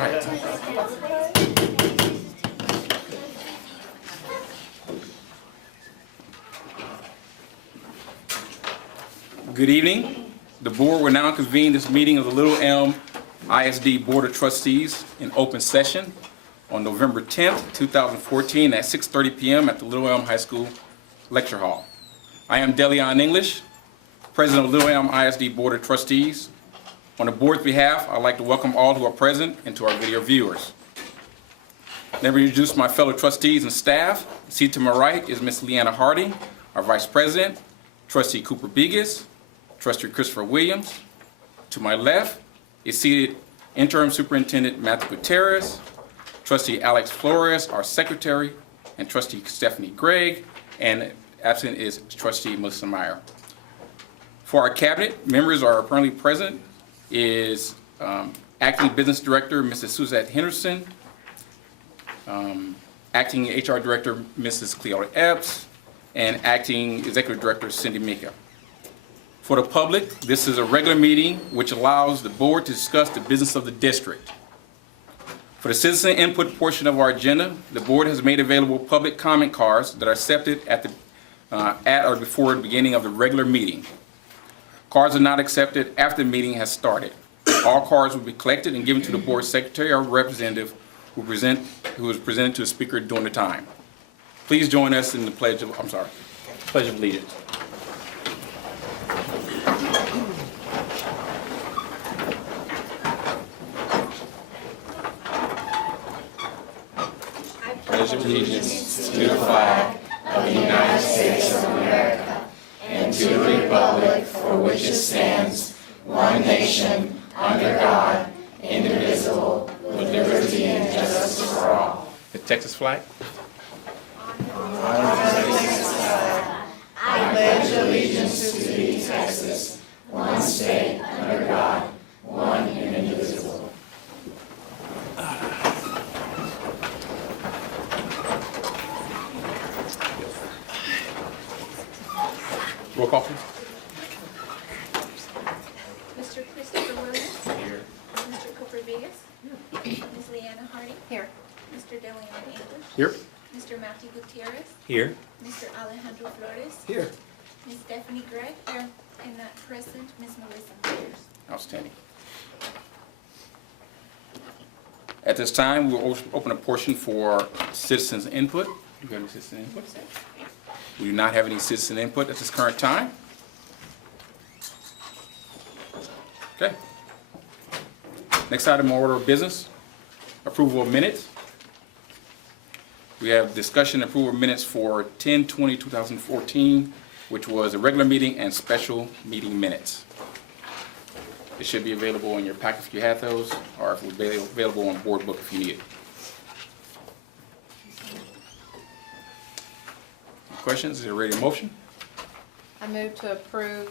Good evening. The board will now convene this meeting of the Little Elm ISD Board of Trustees in open session on November 10th, 2014 at 6:30 p.m. at the Little Elm High School Lecture Hall. I am Delion English, President of Little Elm ISD Board of Trustees. On the board's behalf, I'd like to welcome all who are present and to our video viewers. Let me introduce my fellow trustees and staff. Seated to my right is Ms. Leanna Harding, our Vice President, Trustee Cooper Begas, Trustee Christopher Williams. To my left is seated Interim Superintendent Matthew Gutierrez, Trustee Alex Flores, our Secretary, and Trustee Stephanie Gregg, and absent is Trustee Melissa Meyer. For our cabinet, members are currently present is Acting Business Director Mrs. Suzette Henderson, Acting HR Director Mrs. Cleota Epps, and Acting Executive Director Cindy Mika. For the public, this is a regular meeting which allows the board to discuss the business of the district. For the citizen input portion of our agenda, the board has made available public comment cards that are accepted at or before the beginning of the regular meeting. Cards are not accepted after the meeting has started. All cards will be collected and given to the board secretary or representative who is presented to the speaker during the time. Please join us in the Pledge of Allegiance. Pledge of allegiance to the flag of the United States of America and to the republic for which it stands, one nation, under God, indivisible, with liberty and justice for all. The Texas flag. I pledge allegiance to thee, Texas, one state, under God, one and indivisible. Roll call, please. Mr. Christopher Williams. Here. Mr. Cooper Begas. Ms. Leanna Harding. Here. Mr. Delion English. Here. Mr. Matthew Gutierrez. Here. Mr. Alejandro Flores. Here. Ms. Stephanie Gregg. Here. And not present, Ms. Melissa Myers. Outstanding. At this time, we'll open a portion for citizens' input. Do you have any citizen input? We do not have any citizen input at this current time. Okay. Next item on order of business, approval of minutes. We have discussion and approval of minutes for 10/20/2014, which was a regular meeting and special meeting minutes. It should be available in your packet if you have those, or if it's available on board book if you need it. Questions? Is there ready to motion? I move to approve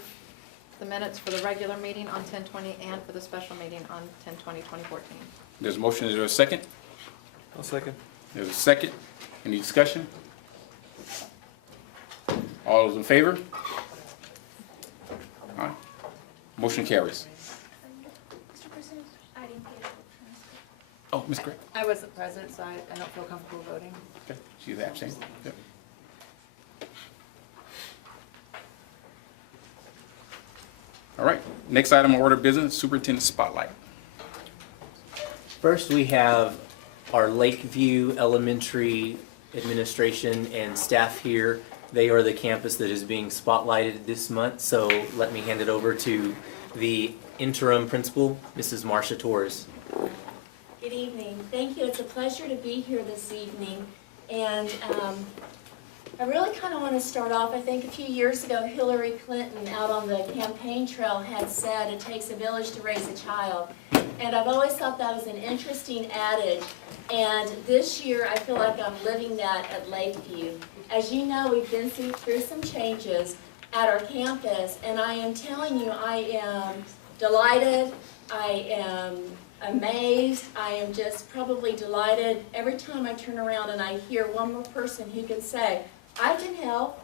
the minutes for the regular meeting on 10/20 and for the special meeting on 10/20/2014. There's a motion. Is there a second? I'll second. There's a second. Any discussion? All those in favor? All right. Motion carries. Mr. President, I didn't get it. Oh, Ms. Gregg. I wasn't present, so I don't feel comfortable voting. Okay, she's absent. Yep. All right, next item on order of business, superintendent spotlight. First, we have our Lakeview Elementary administration and staff here. They are the campus that is being spotlighted this month, so let me hand it over to the interim principal, Mrs. Marcia Torres. Good evening. Thank you. It's a pleasure to be here this evening. And I really kind of want to start off, I think a few years ago, Hillary Clinton out on the campaign trail had said it takes a village to raise a child. And I've always thought that was an interesting adage. And this year, I feel like I'm living that at Lakeview. As you know, we've been through some changes at our campus, and I am telling you, I am delighted, I am amazed, I am just probably delighted every time I turn around and I hear one more person who can say, I can help,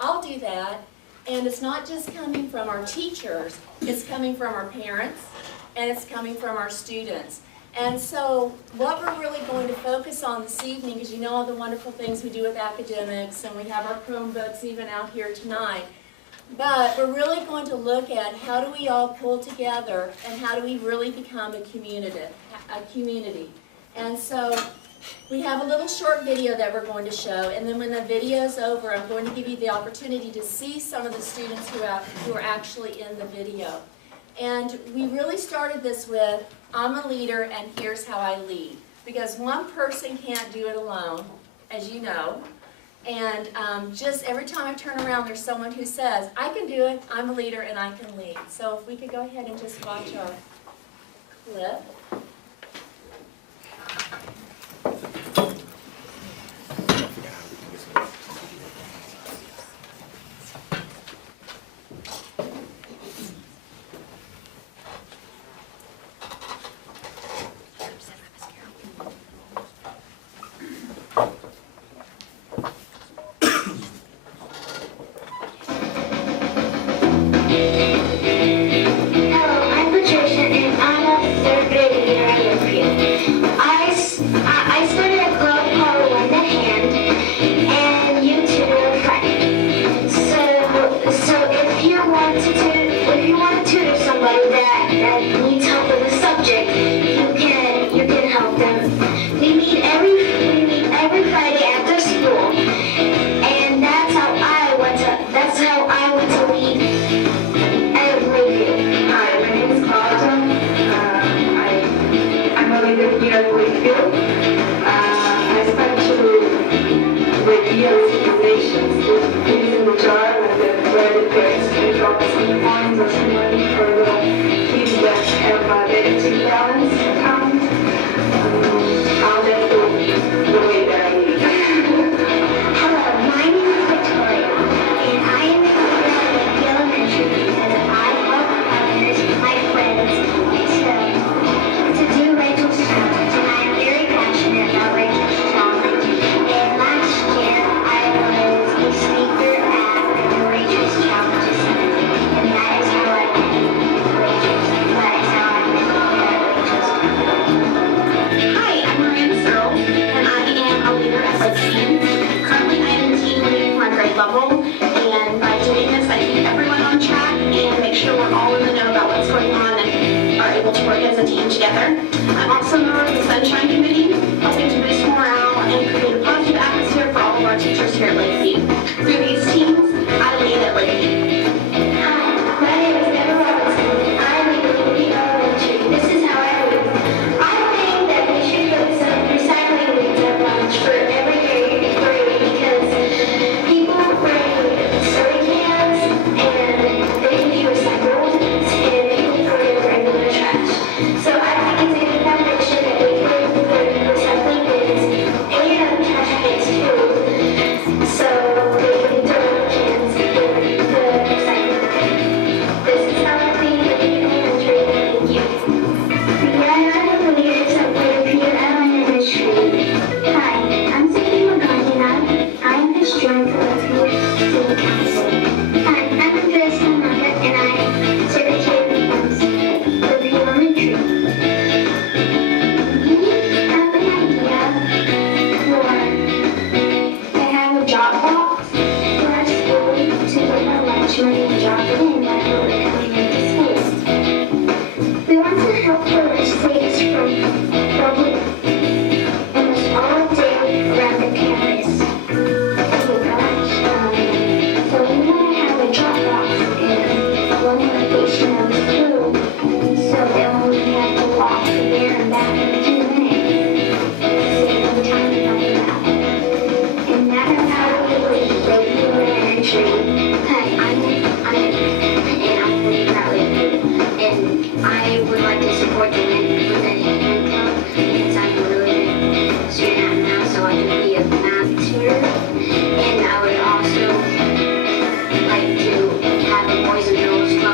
I'll do that. And it's not just coming from our teachers, it's coming from our parents, and it's coming from our students. And so what we're really going to focus on this evening, because you know all the wonderful things we do with academics, and we have our Chromebooks even out here tonight, but we're really going to look at how do we all pull together and how do we really become a community. And so we have a little short video that we're going to show, and then when the video's over, I'm going to give you the opportunity to see some of the students who are actually in the video. And we really started this with, I'm a leader and here's how I lead. Because one person can't do it alone, as you know. And just every time I turn around, there's someone who says, I can do it, I'm a leader, and I can lead. So if we could go ahead and just watch our clip.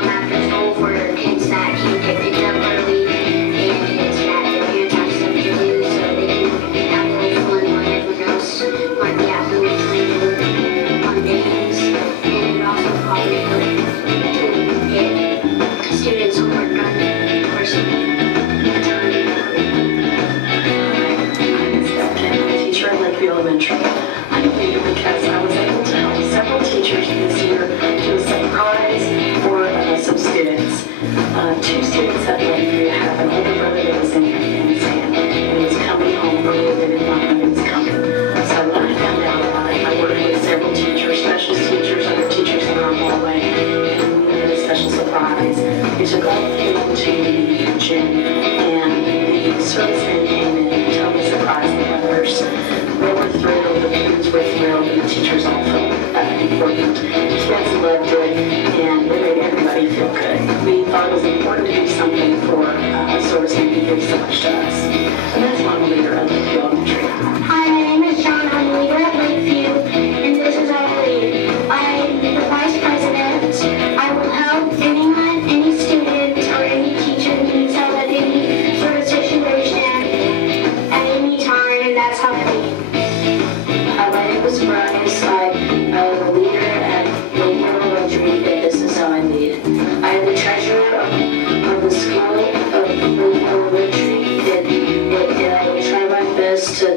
After school for kids that can't get picked up early, and kids that their parents Elementary. I'm here because I was able to help several teachers this year do a surprise for some students. Two students at Lakeview have an older brother that was in Afghanistan and was coming home earlier than in London. He was coming. So when I found out about it, I worked with several teachers, special teachers, other teachers in our hallway, and we did a special surprise. We took all of them to the gym, and the servicemen came in and totally surprised the others. They were thrilled, the students were thrilled, and the teachers all felt important. Kids loved it, and it made everybody feel good. We thought it was important to do something for servicemen who give so much to us. And that's why I'm a leader of Lakeview Elementary. Hi, my name is John. I'm a leader at Lakeview, and this is our lead. I'm the vice president. I will help anyone, any student, or any teacher who needs help at any sort of situation at any time, and that's how I lead. My name is Bryce. I'm a leader at Lakeview Elementary, and this is how I lead. I am the treasurer of the school of Lakeview Elementary, and I will try my best to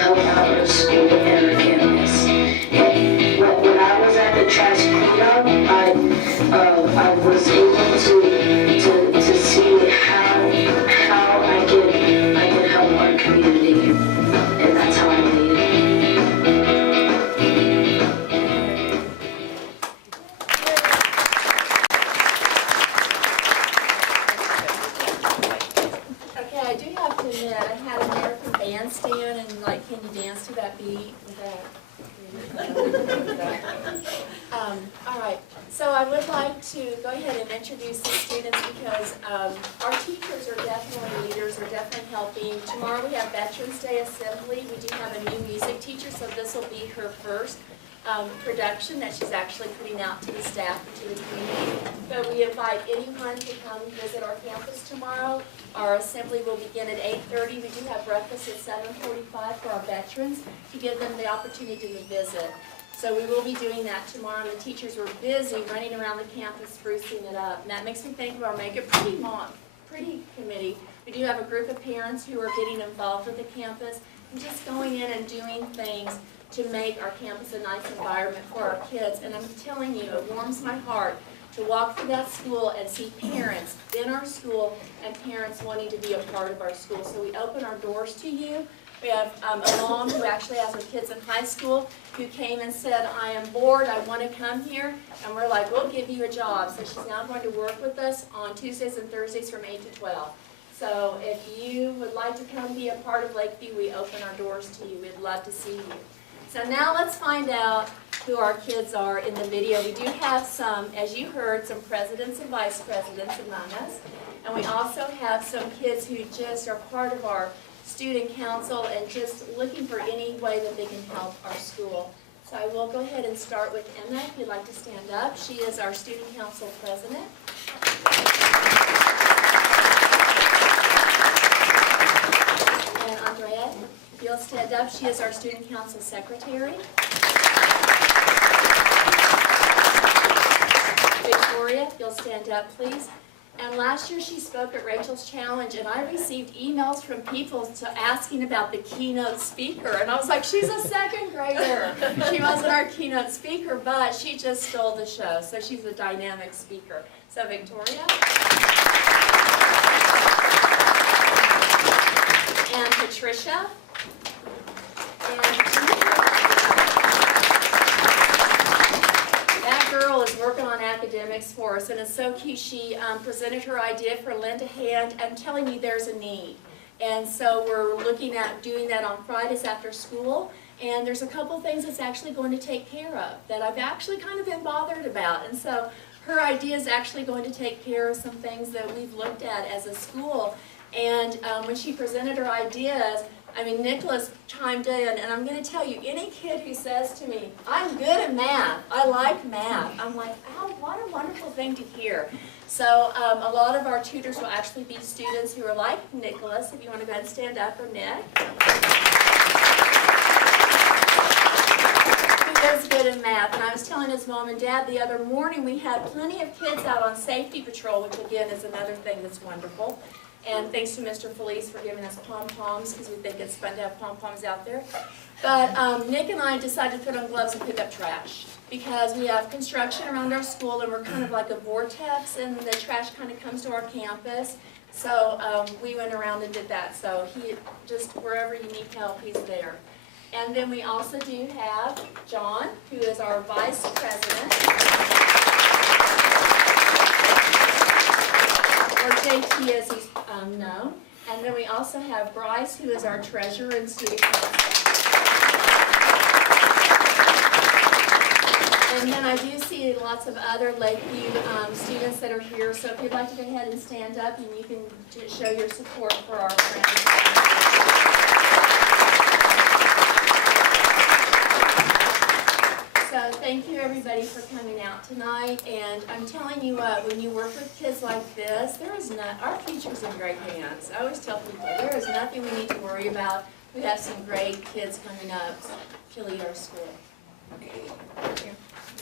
help out our school and our campus. And when I was at the trash cleanup, I was able to see how I can help our community, and that's how I lead. Okay, I do have to admit, I had an American Bandstand, and like, can you dance to that beat? Is that? All right, so I would like to go ahead and introduce the students because our teachers are definitely leaders, are definitely helping. Tomorrow we have Veterans Day Assembly. We do have a new music teacher, so this will be her first production that she's actually putting out to the staff and to the community. But we invite anyone to come visit our campus tomorrow. Our assembly will begin at 8:30. We do have breakfast at 7:45 for our veterans to give them the opportunity to visit. So we will be doing that tomorrow, and the teachers were busy running around the campus sprucing it up. And that makes me think of our Make It Pretty committee. We do have a group of parents who are getting involved with the campus and just going in and doing things to make our campus a nice environment for our kids. And I'm telling you, it warms my heart to walk through that school and see parents in our school and parents wanting to be a part of our school. So we open our doors to you. We have a mom who actually has her kids in high school who came and said, I am bored, I want to come here. And we're like, we'll give you a job. So she's now going to work with us on Tuesdays and Thursdays from 8 to 12. So if you would like to come be a part of Lakeview, we open our doors to you. We'd love to see you. So now let's find out who our kids are in the video. We do have some, as you heard, some presidents and vice presidents among us. And we also have some kids who just are part of our student council and just looking for any way that they can help our school. So I will go ahead and start with Emma, if you'd like to stand up. She is our student council president. And Andrea, if you'll stand up, she is our student council secretary. Victoria, if you'll stand up, please. And last year she spoke at Rachel's Challenge, and I received emails from people asking about the keynote speaker. And I was like, she's a second grader. She wasn't our keynote speaker, but she just stole the show. So she's a dynamic speaker. So Victoria. And Patricia. That girl is working on academics for us, and it's so cute. She presented her idea for Lend a Hand. I'm telling you, there's a need. And so we're looking at doing that on Fridays after school. And there's a couple things it's actually going to take care of that I've actually kind of been bothered about. And so her idea is actually going to take care of some things that we've looked at as a school. And when she presented her ideas, I mean, Nicholas chimed in, and I'm going to tell you, any kid who says to me, I'm good at math, I like math, I'm like, oh, what a wonderful thing to hear. So a lot of our tutors will actually be students who are like Nicholas, if you want to go ahead and stand up, or Nick. Who is good at math. And I was telling his mom and dad the other morning, we had plenty of kids out on safety patrol, which again is another thing that's wonderful. And thanks to Mr. Felice for giving us pom-poms, because we think it's fun to have pom-poms out there. But Nick and I decided to put on gloves and pick up trash, because we have construction around our school, and we're kind of like a vortex, and the trash kind of comes to our campus. So we went around and did that. So he just, wherever you need help, he's there. And then we also do have John, who is our vice president, or JT as he's known. And then we also have Bryce, who is our treasurer and student council. And then I do see lots of other Lakeview students that are here, so if you'd like to go ahead and stand up and you can show your support for our friends. So thank you everybody for coming out tonight, and I'm telling you what, when you work with kids like this, our future's in great hands. I always tell people, there is nothing we need to worry about. We have some great kids coming up to lead our school.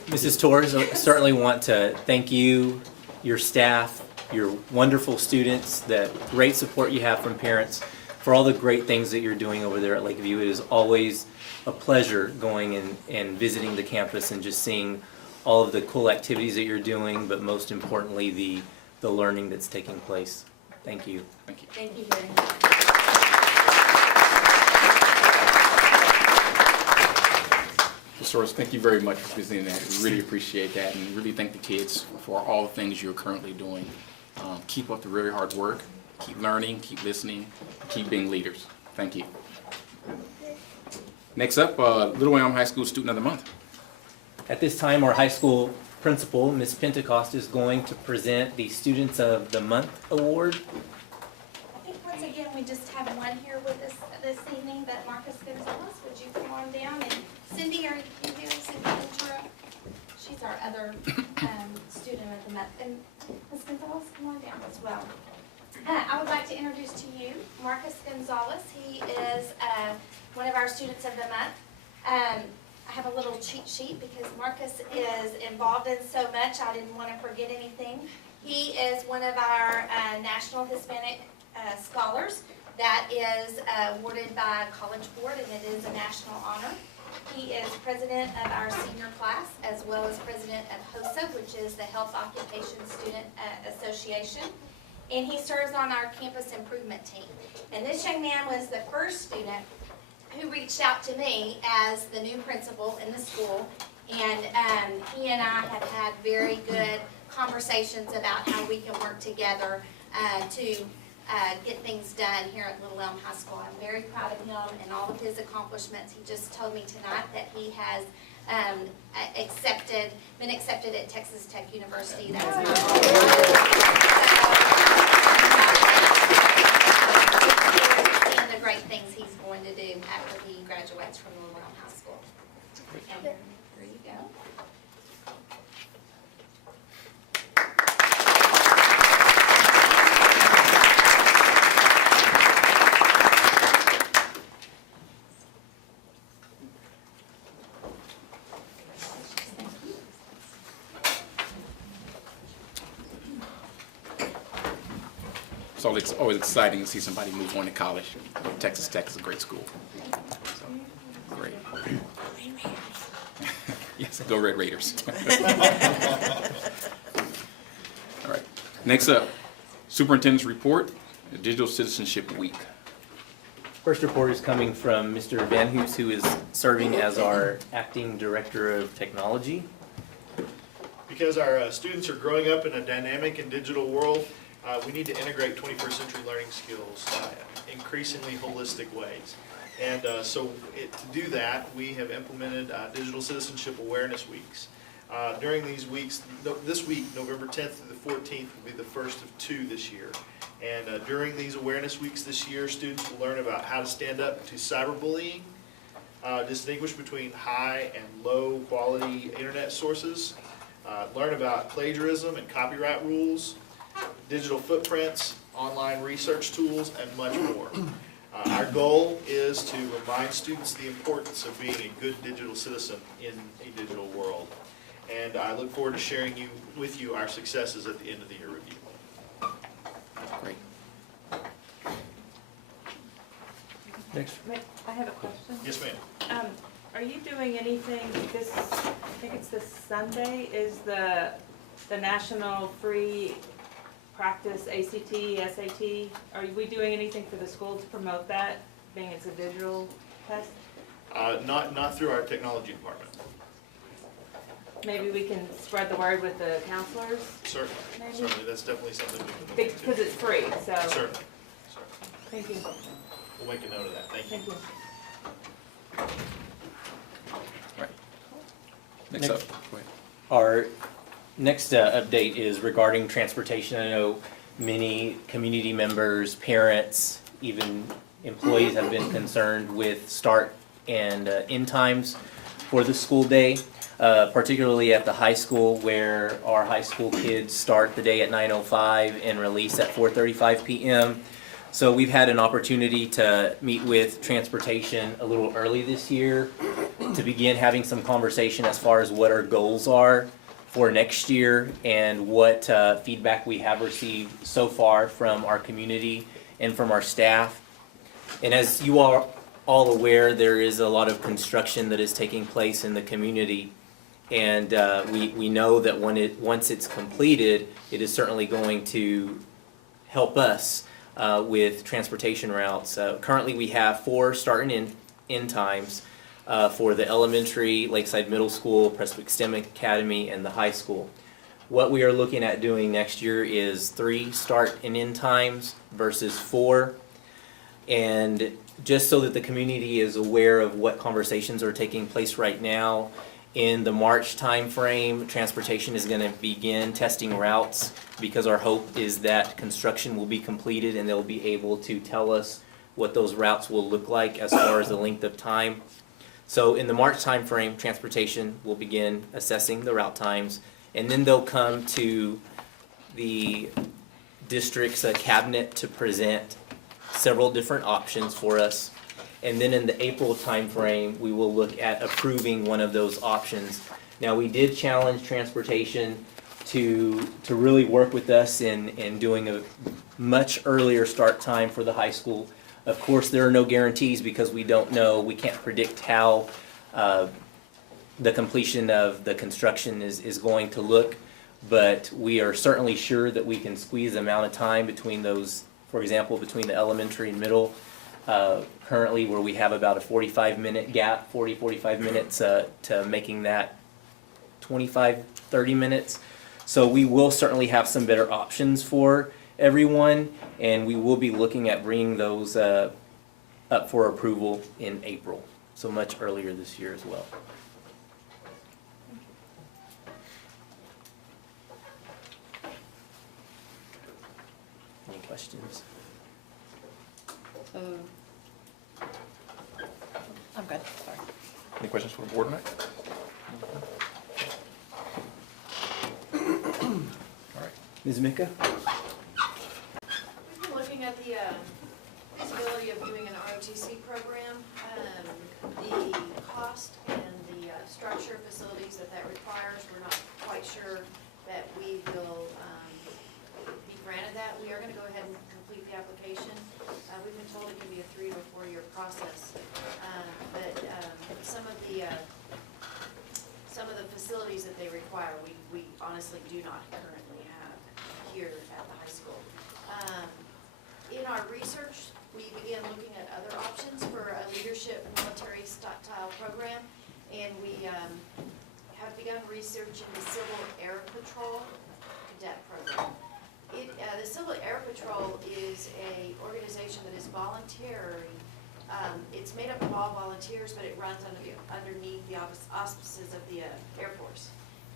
Mrs. Torres, I certainly want to thank you, your staff, your wonderful students, the great support you have from parents, for all the great things that you're doing over there at Lakeview. It is always a pleasure going and visiting the campus and just seeing all of the cool activities that you're doing, but most importantly, the learning that's taking place. Thank you. Thank you. Thank you very much. Ms. Torres, thank you very much for presenting that. We really appreciate that, and really thank the kids for all the things you're currently doing. Keep up the really hard work. Keep learning, keep listening, keep being leaders. Thank you. Next up, Little Elm High School Student of the Month. At this time, our high school principal, Ms. Pentecost, is going to present the Students of the Month Award. I think once again, we just have one here with us this evening, but Marcus Gonzalez, would you come on down? And Cindy, are you here, Cindy Ventura? She's our other student of the month. And Ms. Gonzalez, come on down as well. I would like to introduce to you Marcus Gonzalez. He is one of our students of the month. I have a little cheat sheet because Marcus is involved in so much, I didn't want to forget anything. He is one of our National Hispanic Scholars that is awarded by College Board, and it is a national honor. He is president of our senior class, as well as president of HOSA, which is the Health Occupation Student Association. And he serves on our campus improvement team. And this young man was the first student who reached out to me as the new principal in the school. And he and I have had very good conversations about how we can work together to get things done here at Little Elm High School. I'm very proud of him and all of his accomplishments. He just told me tonight that he has been accepted at Texas Tech University. That's seeing the great things he's going to do after he graduates from Little Elm High School. And there you go. It's always exciting to see somebody move on to college. Texas Tech is a great school. So, great. Yes, go Red Raiders. All right. Next up, Superintendent's Report, Digital Citizenship Week. First report is coming from Mr. Van Hoos, who is serving as our Acting Director of Technology. Because our students are growing up in a dynamic and digital world, we need to integrate 21st century learning skills in increasingly holistic ways. And to do that, we have implemented Digital Citizenship Awareness Weeks. During these weeks, this week, November 10th through the 14th, will be the first of 2 this year. And during these awareness weeks this year, students will learn about how to stand up to cyberbullying, distinguish between high and low quality internet sources, learn about plagiarism and copyright rules, digital footprints, online research tools, and much more. Our goal is to remind students the importance of being a good digital citizen in a digital world. And I look forward to sharing with you our successes at the end of the year review. Great. Next. I have a question. Yes, ma'am. Are you doing anything this, I think it's this Sunday, is the National Free Practice ACT, SAT? Are we doing anything for the school to promote that, being it's a digital test? Not through our technology department. Maybe we can spread the word with the counselors? Certainly, Maybe. certainly, that's definitely something we can look into. Because it's free, so, Certainly, certainly. thank you, We'll make a note of that, thank you. thank you. Next up, go ahead. Our next update is regarding transportation. I know many community members, parents, even employees have been concerned with start and end times for the school day, particularly at the high school where our high school kids start the day at 9:05 and release at 4:35 p.m. So we've had an opportunity to meet with transportation a little early this year to begin having some conversation as far as what our goals are for next year and what feedback we have received so far from our community and from our staff. And as you are all aware, there is a lot of construction that is taking place in the community. And we know that once it's completed, it is certainly going to help us with transportation routes. Currently, we have 4 start and end times for the elementary, Lakeside Middle School, Prestwick STEM Academy, and the high school. What we are looking at doing next year is 3 start and end times versus 4. And just so that the community is aware of what conversations are taking place right now, in the March timeframe, transportation is going to begin testing routes because our hope is that construction will be completed and they'll be able to tell us what those routes will look like as far as the length of time. So in the March timeframe, transportation will begin assessing the route times, and then they'll come to the district's cabinet to present several different options for us. And then in the April timeframe, we will look at approving one of those options. Now, we did challenge transportation to really work with us in doing a much earlier start time for the high school. Of course, there are no guarantees because we don't know, we can't predict how the completion of the construction is going to look, but we are certainly sure that we can squeeze the amount of time between those, for example, between the elementary and middle, currently where we have about a 45-minute gap, 45 minutes to making that 25, 30 minutes. So we will certainly have some better options for everyone, and we will be looking at bringing those up for approval in April, so much earlier this year as well. Any questions? So, I'm good, sorry. Any questions for the board tonight? All right. Ms. Mika? We've been looking at the feasibility of doing an ROTC program, the cost and the structure facilities that requires. We're not quite sure that we will be granted that. We are going to go ahead and complete the application. We've been told it can be a 3 to 4 year process, but some of the facilities that they require, we honestly do not currently have here at the high school. In our research, we began looking at other options for a leadership military style program, and we have begun researching the Civil Air Patrol cadet program. The Civil Air Patrol is an organization that is voluntary. It's made up of all volunteers, but it runs underneath the auspices of the Air Force.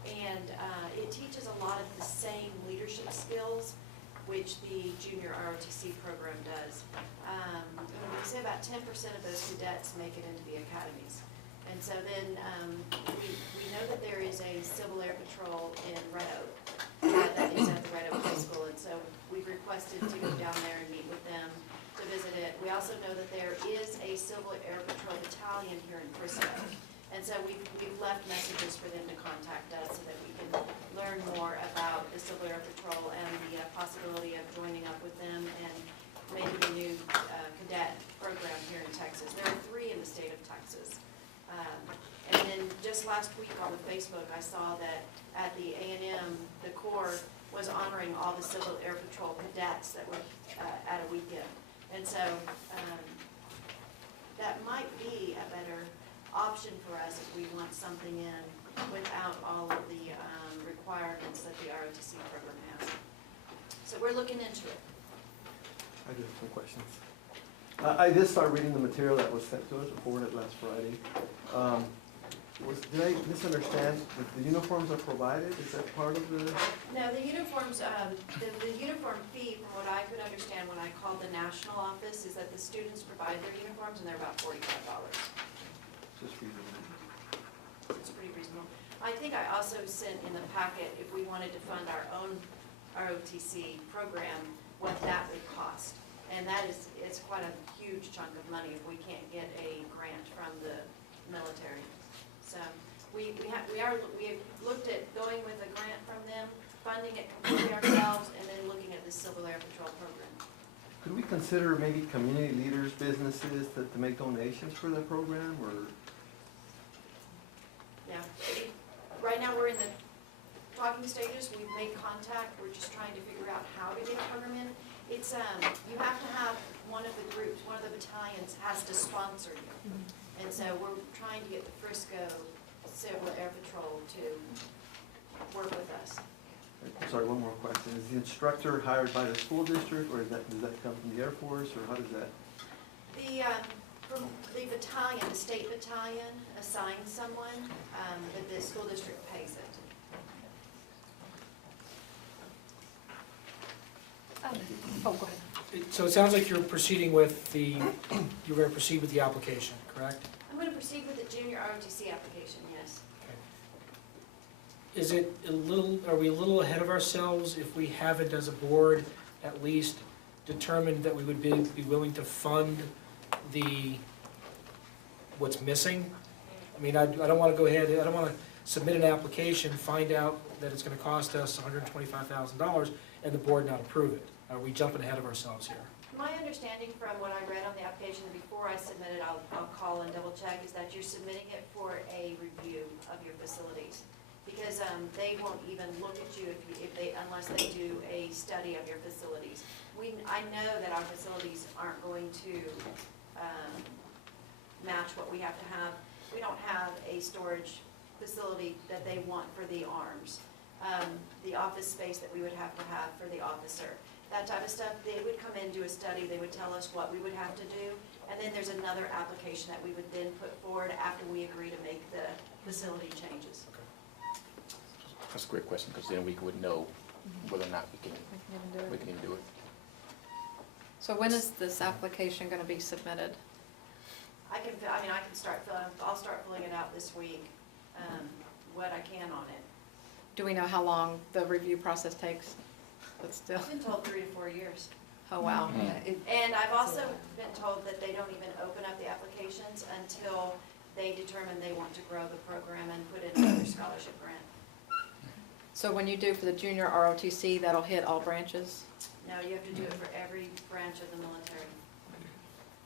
And it teaches a lot of the same leadership skills which the junior ROTC program does. We say about 10% of those cadets make it into the academies. And so then we know that there is a Civil Air Patrol in Red Oak that is at the Red Oak High School, and so we've requested to go down there and meet with them to visit it. We also know that there is a Civil Air Patrol battalion here in Frisco, and so we've left messages for them to contact us so that we can learn more about the Civil Air Patrol and the possibility of joining up with them and maybe the new cadet program here in Texas. this last week on the Facebook, I saw that at the A&M, the Corps was honoring all the Civil Air Patrol cadets that were at a weekend. And so that might be a better option for us if we want something in without all of the requirements that the ROTC program has. So we're looking into it. I do have some questions. I did start reading the material that was sent to us, forwarded last Friday. Did I misunderstand that the uniforms are provided? Is that part of the? No, the uniforms, the uniform fee, from what I could understand when I called the national office, is that the students provide their uniforms and they're about $45. Just reasonable. It's pretty reasonable. I think I also sent in the packet, if we wanted to fund our own ROTC program, what that would cost. And that is, it's quite a huge chunk of money if we can't get a grant from the military. So we have looked at going with a grant from them, funding it completely ourselves, and then looking at the Civil Air Patrol program. Could we consider maybe community leaders, businesses to make donations for that program, or? Yeah. Right now, we're in the talking stages. We've made contact. We're just trying to figure out how to get a program in. It's, you have to have one of the groups, one of the battalions has to sponsor you. And so we're trying to get the Frisco Civil Air Patrol to work with us. I'm sorry, one more question. Is the instructor hired by the school district, or does that come from the Air Force, or how does that? From the battalion, the state battalion assigns someone, but the school district pays it. Oh, go ahead. So it sounds like you're proceeding with the, you're going to proceed with the application, correct? I'm going to proceed with the junior ROTC application, yes. Is it a little, are we a little ahead of ourselves if we haven't, as a board, at least determined that we would be willing to fund what's missing? I mean, I don't want to go ahead, I don't want to submit an application, find out that it's going to cost us $125,000, and the board not approve it. Are we jumping ahead of ourselves here? My understanding from what I read on the application, before I submit it, I'll call and double check, is that you're submitting it for a review of your facilities. Because they won't even look at you unless they do a study of your facilities. I know that our facilities aren't going to match what we have to have. We don't have a storage facility that they want for the arms. The office space that we would have to have for the officer. That type of stuff, they would come in, do a study, they would tell us what we would have to do, and then there's another application that we would then put forward after we agree to make the facility changes. That's a great question, because then we would know whether or not we can even do it. So when is this application going to be submitted? I can start filling, I'll start filling it out this week, what I can on it. Do we know how long the review process takes? But still, I've been told 3 to 4 years. oh wow. And I've also been told that they don't even open up the applications until they determine they want to grow the program and put in another scholarship grant. So when you do for the junior ROTC, that'll hit all branches? No, you have to do it for every branch of the military.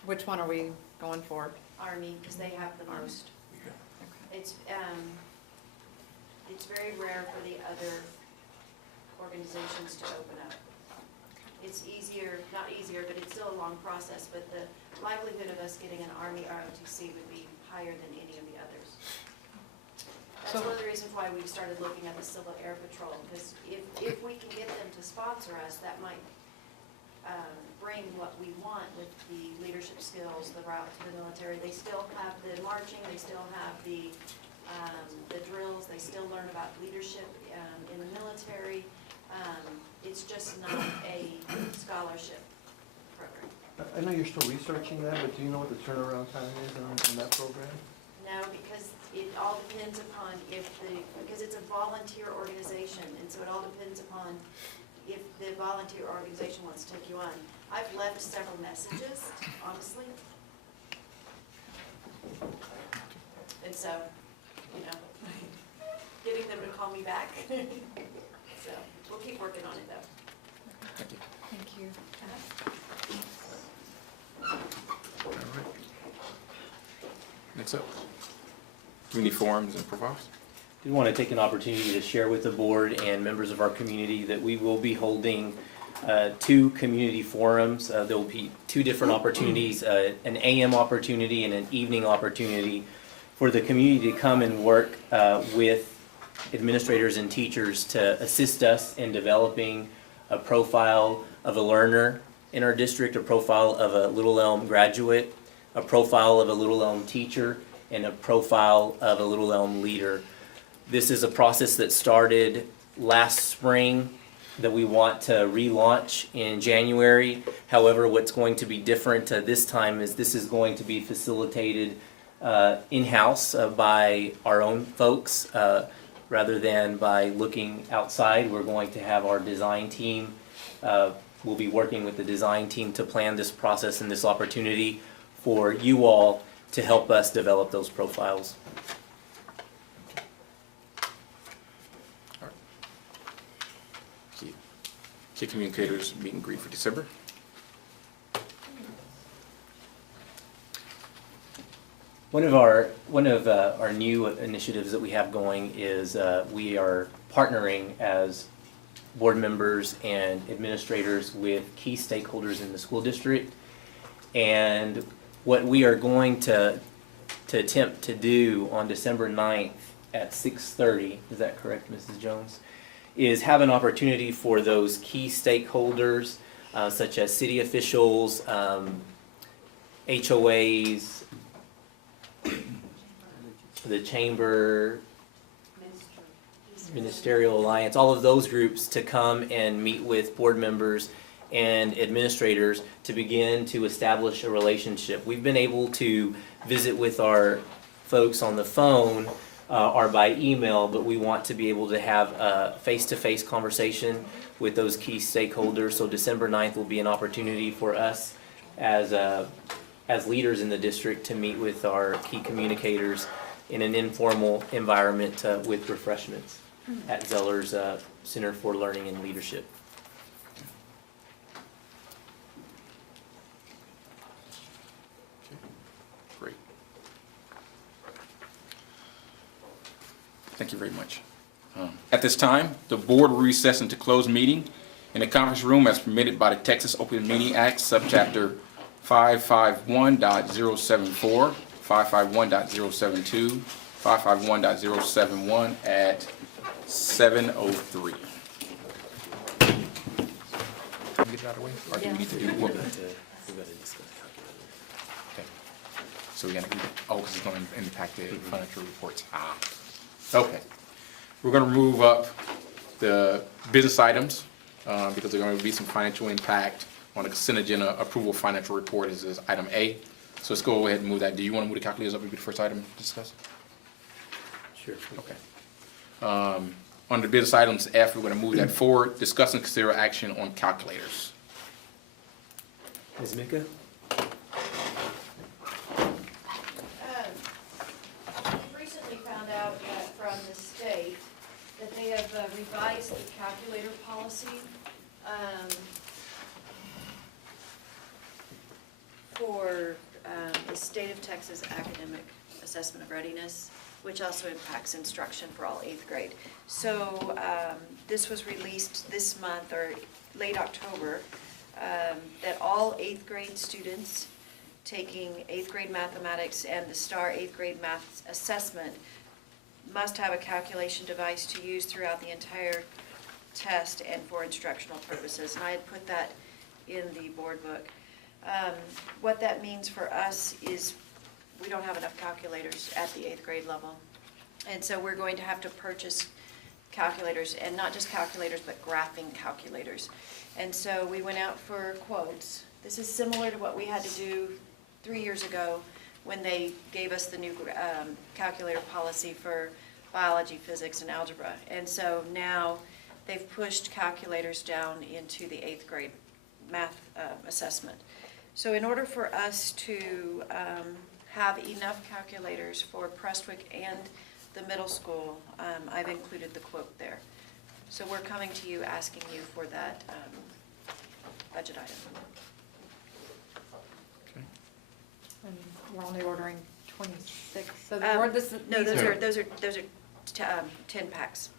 Which one are we going for? Army, because they have the most. Okay. It's very rare for the other organizations to open up. It's easier, not easier, but it's still a long process, but the likelihood of us getting an Army ROTC would be higher than any of the others. That's one of the reasons why we started looking at the Civil Air Patrol, because if we can get them to sponsor us, that might bring what we want with the leadership skills, the route to the military. They still have the marching, they still have the drills, they still learn about leadership in the military. It's just not a scholarship program. I know you're still researching that, but do you know what the turnaround time is on that program? No, because it all depends upon because it's a volunteer organization, and so it all depends upon if the volunteer organization wants to take you on. I've left several messages, honestly. And so, getting them to call me back. So, we'll keep working on it though. Thank you. All right. Next up. community forums and profiles. We want to take an opportunity to share with the board and members of our community that we will be holding 2 community forums. There will be 2 different opportunities, an AM opportunity and an evening opportunity for the community to come and work with administrators and teachers to assist us in developing a profile of a learner in our district, a profile of a Little Elm graduate, a profile of a Little Elm teacher, and a profile of a Little Elm leader. This is a process that started last spring that we want to relaunch in January. However, what's going to be different this time is this is going to be facilitated in-house by our own folks rather than by looking outside. We're going to have our design team, we'll be working with the design team to plan this process and this opportunity for you all to help us develop those profiles. Key communicators meet and greet for December. One of our new initiatives that we have going is we are partnering as board members and administrators with key stakeholders in the school district. And what we are going to attempt to do on December 9th at 6:30, is that correct, Mrs. Jones? Is have an opportunity for those key stakeholders, such as city officials, HOAs, the chamber, ministerial alliance, all of those groups to come and meet with board members and administrators to begin to establish a relationship. We've been able to visit with our folks on the phone or by email, but we want to be able to have a face-to-face conversation with those key stakeholders. So December 9th will be an opportunity for us as leaders in the district to meet with our key communicators in an informal environment with refreshments at Zeller's Center for Learning and Leadership. Great. Thank you very much. At this time, the board will recess into closed meeting in the conference room as permitted by the Texas Open Meeting Act, subchapter 551.074, 551.072, 551.071 at 7:03. Get it out of the way? Or do we need to do what? Okay. So we're gonna do, because it's gonna impact the financial reports. Okay. We're gonna move up the business items, because there's gonna be some financial impact on the consent agenda. Approval of financial report is item A. So let's go ahead and move that. Do you want to move the calculators up and be the first item to discuss? Sure. Okay. Under business items F, we're going to move that forward. Discuss and consider action on calculators. Ms. Mika? We've recently found out from the state that they have revised the calculator policy for the state of Texas academic assessment of readiness, which also impacts instruction for all 8th grade. So this was released this month or late October, that all 8th grade students taking 8th grade mathematics and the STAR 8th grade math assessment must have a calculation device to use throughout the entire test and for instructional purposes. And I had put that in the board book. What that means for us is we don't have enough calculators at the 8th grade level. And so we're going to have to purchase calculators, and not just calculators, but graphing calculators. And so we went out for quotes. This is similar to what we had to do 3 years ago when they gave us the new calculator policy for biology, physics, and algebra. And so now they've pushed calculators down into the 8th grade math assessment. So in order for us to have enough calculators for Prestwick and the middle school, I've included the quote there. So we're coming to you asking you for that budget item. we're only ordering 26, so Um, we're, this is. No, these those are 10 packs,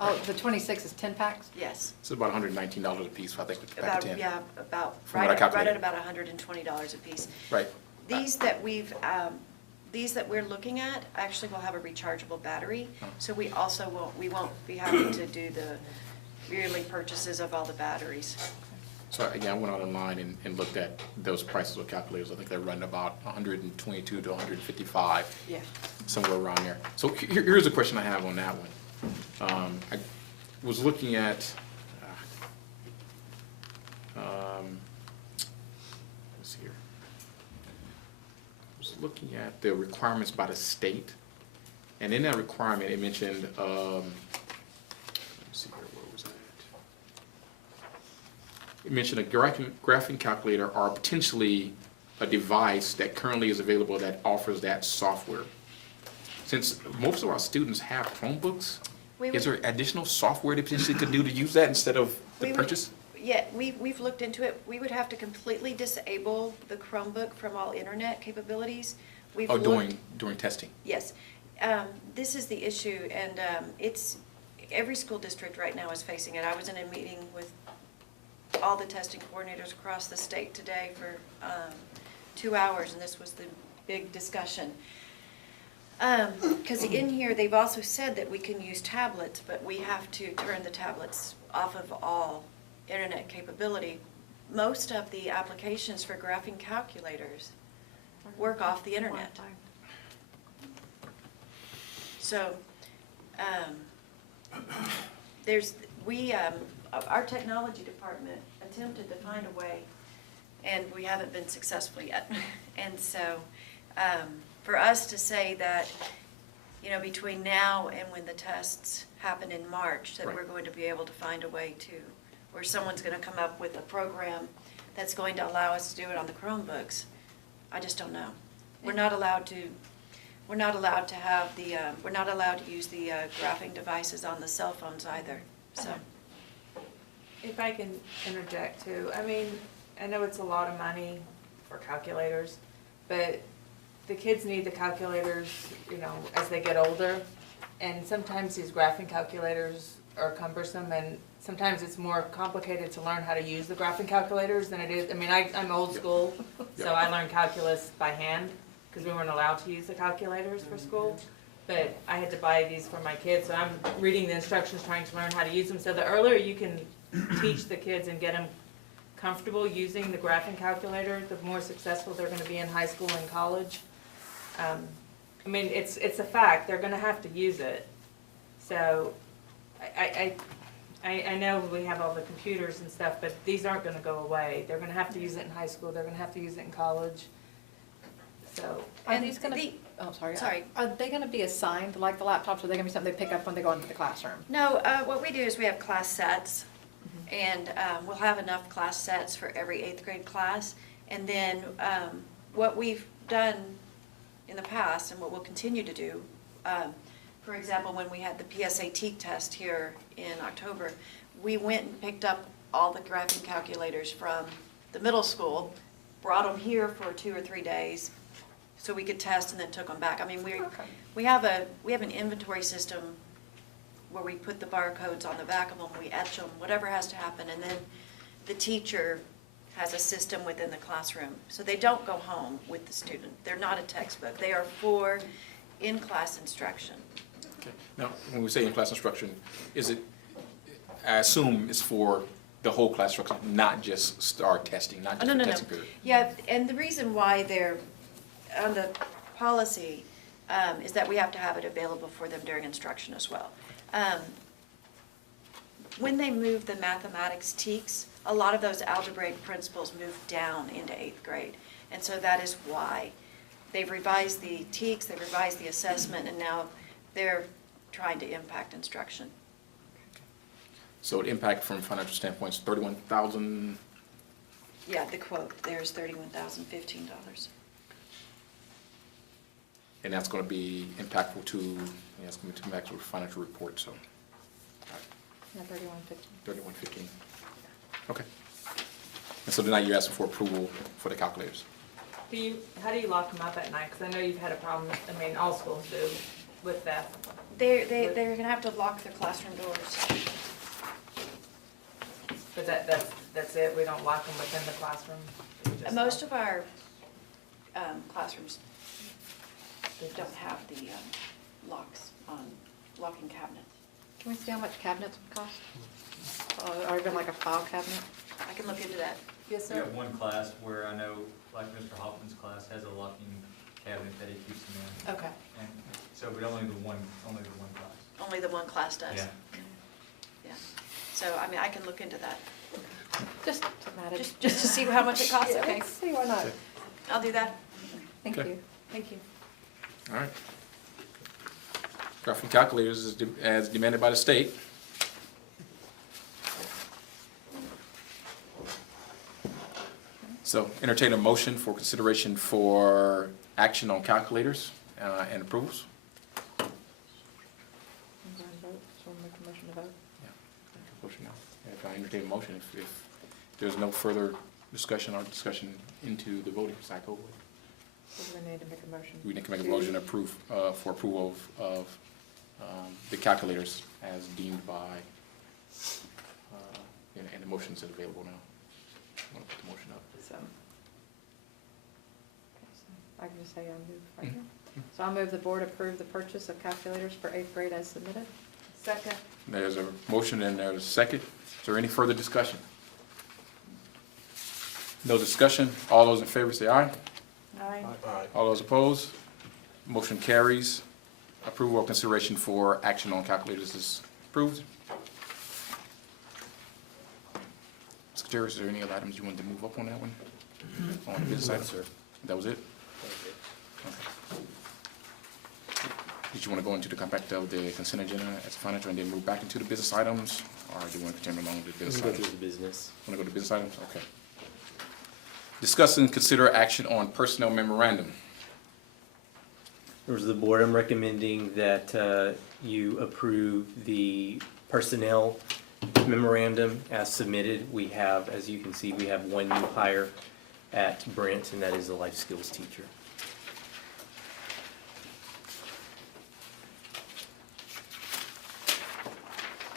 Oh, the 26 is 10 packs? yes. It's about $119 a piece, I think, with the pack About, of 10. yeah, about, From what I right calculated. at about $120 a piece. Right. These that we're looking at actually will have a rechargeable battery, so we also won't be having to do the yearly purchases of all the batteries. So again, I went out online and looked at those prices with calculators. I think they're running about 122 to 155, Yeah. somewhere around there. So here's a question I have on that one. I was looking at, let's see here. I was looking at the requirements by the state, and in that requirement, it mentioned, let's see here, where was that? It mentioned a graphing calculator or potentially a device that currently is available that offers that software. Since most of our students have Chromebooks, We is would- there additional software they potentially could do to use that instead of the We would- purchase? Yeah, we've looked into it. We would have to completely disable the Chromebook from all internet capabilities. We've Oh, looked- during testing? Yes. This is the issue, and every school district right now is facing it. I was in a meeting with all the testing coordinators across the state today for 2 hours, and this was the big discussion. Because in here, they've also said that we can use tablets, but we have to turn the tablets off of all internet capability. Most of the applications for graphing calculators work off the internet. So, our technology department attempted to find a way, and we haven't been successful yet. And so, for us to say that, between now and when the tests happen in March, that Right. we're going to be able to find a way to, where someone's gonna come up with a program that's going to allow us to do it on the Chromebooks, I just don't know. We're not allowed to have we're not allowed to use the graphing devices on the cell phones either, so. If I can interject too, I mean, I know it's a lot of money for calculators, but the kids need the calculators, as they get older. And sometimes these graphing calculators are cumbersome, and sometimes it's more complicated to learn how to use the graphing calculators than it is, I'm old school, so I learned calculus by hand, because we weren't allowed to use the calculators for school. But I had to buy these for my kids, so I'm reading the instructions, trying to learn how to use them. So the earlier you can teach the kids and get them comfortable using the graphing calculator, the more successful they're gonna be in high school and college. It's a fact, they're gonna have to use it. So, I know we have all the computers and stuff, but these aren't gonna go away. They're gonna have to use it in high school, they're gonna have to use it in college, so. Are these gonna, Sorry. Are they gonna be assigned, like the laptops, or are they gonna be something they pick up when they go into the classroom? No, what we do is we have class sets, and we'll have enough class sets for every 8th grade class. And then what we've done in the past, and what we'll continue to do, for example, when we had the PSAT test here in October, we went and picked up all the graphing calculators from the middle school, brought them here for 2 or 3 days, so we could test and then took them back. We have an inventory system where we put the barcodes on the back of them, we etch them, whatever has to happen, and then the teacher has a system within the classroom. So they don't go home with the student. They're not a textbook. They are for in-class instruction. Okay. Now, when we say in-class instruction, I assume it's for the whole class instruction, not just STAR testing, not just No. the testing period? Yeah, and the reason why they're on the policy is that we have to have it available for them during instruction as well. When they move the mathematics TEKS, a lot of those algebraic principles move down into 8th grade. And so that is why they've revised the TEKS, they've revised the assessment, and now they're trying to impact instruction. So the impact from financial standpoint is $31,000? Yeah, the quote, there's $31,015. And that's going to be impactful to, it's going to be impactful to financial report, so. Yeah, 3115. 3115. Okay. And so tonight you're asking for approval for the calculators? How do you lock them up at night? Because I know you've had a problem, I mean, all schools do with that. They're gonna have to lock their classroom doors. But that's it, we don't lock them within the classroom? We just Most lock- of our classrooms don't have the locks on locking cabinets. Can we see how much cabinets would cost? Or even like a file cabinet? I can look into that. Yes, We sir. have one class where I know, like Mr. Hoffman's class has a locking cabinet that he keeps them in. Okay. And so, but only the one class. Only the one class does? Yeah. Yeah. So, I mean, I can look into that, Just to manage. just to see how much it costs, okay? See, why not? I'll do that. Thank Okay. you. Thank you. All right. Graphing calculators as demanded by the state. So entertain a motion for consideration for action on calculators and approvals. Motion to vote? Motion now. If I entertain a motion, if there's no further discussion or discussion into the voting cycle, Do we need to make a motion? we need to make a motion to approve, for approval of the calculators as deemed by, and the motions is available now. I'm gonna put the motion up. So. I can just say I move right here. So I move the board approve the purchase of calculators for 8th grade as submitted. Second. There's a motion and there's a second. Is there any further discussion? No discussion. All those in favor say aye. Aye. All those opposed? Motion carries. Approval of consideration for action on calculators is approved. Secretary, is there any other items you wanted to move up on that one? On the business item? sir. That was it? Okay. Did you want to go into the compact of the consent agenda as financial and then move back into the business items? Or do you want to continue along with the Let's business go items? through the business. Want to go to business items? Okay. Discuss and consider action on personnel memorandum. Members of the board, I'm recommending that you approve the personnel memorandum as submitted. We have, as you can see, we have one new hire at Brent, and that is a life skills teacher.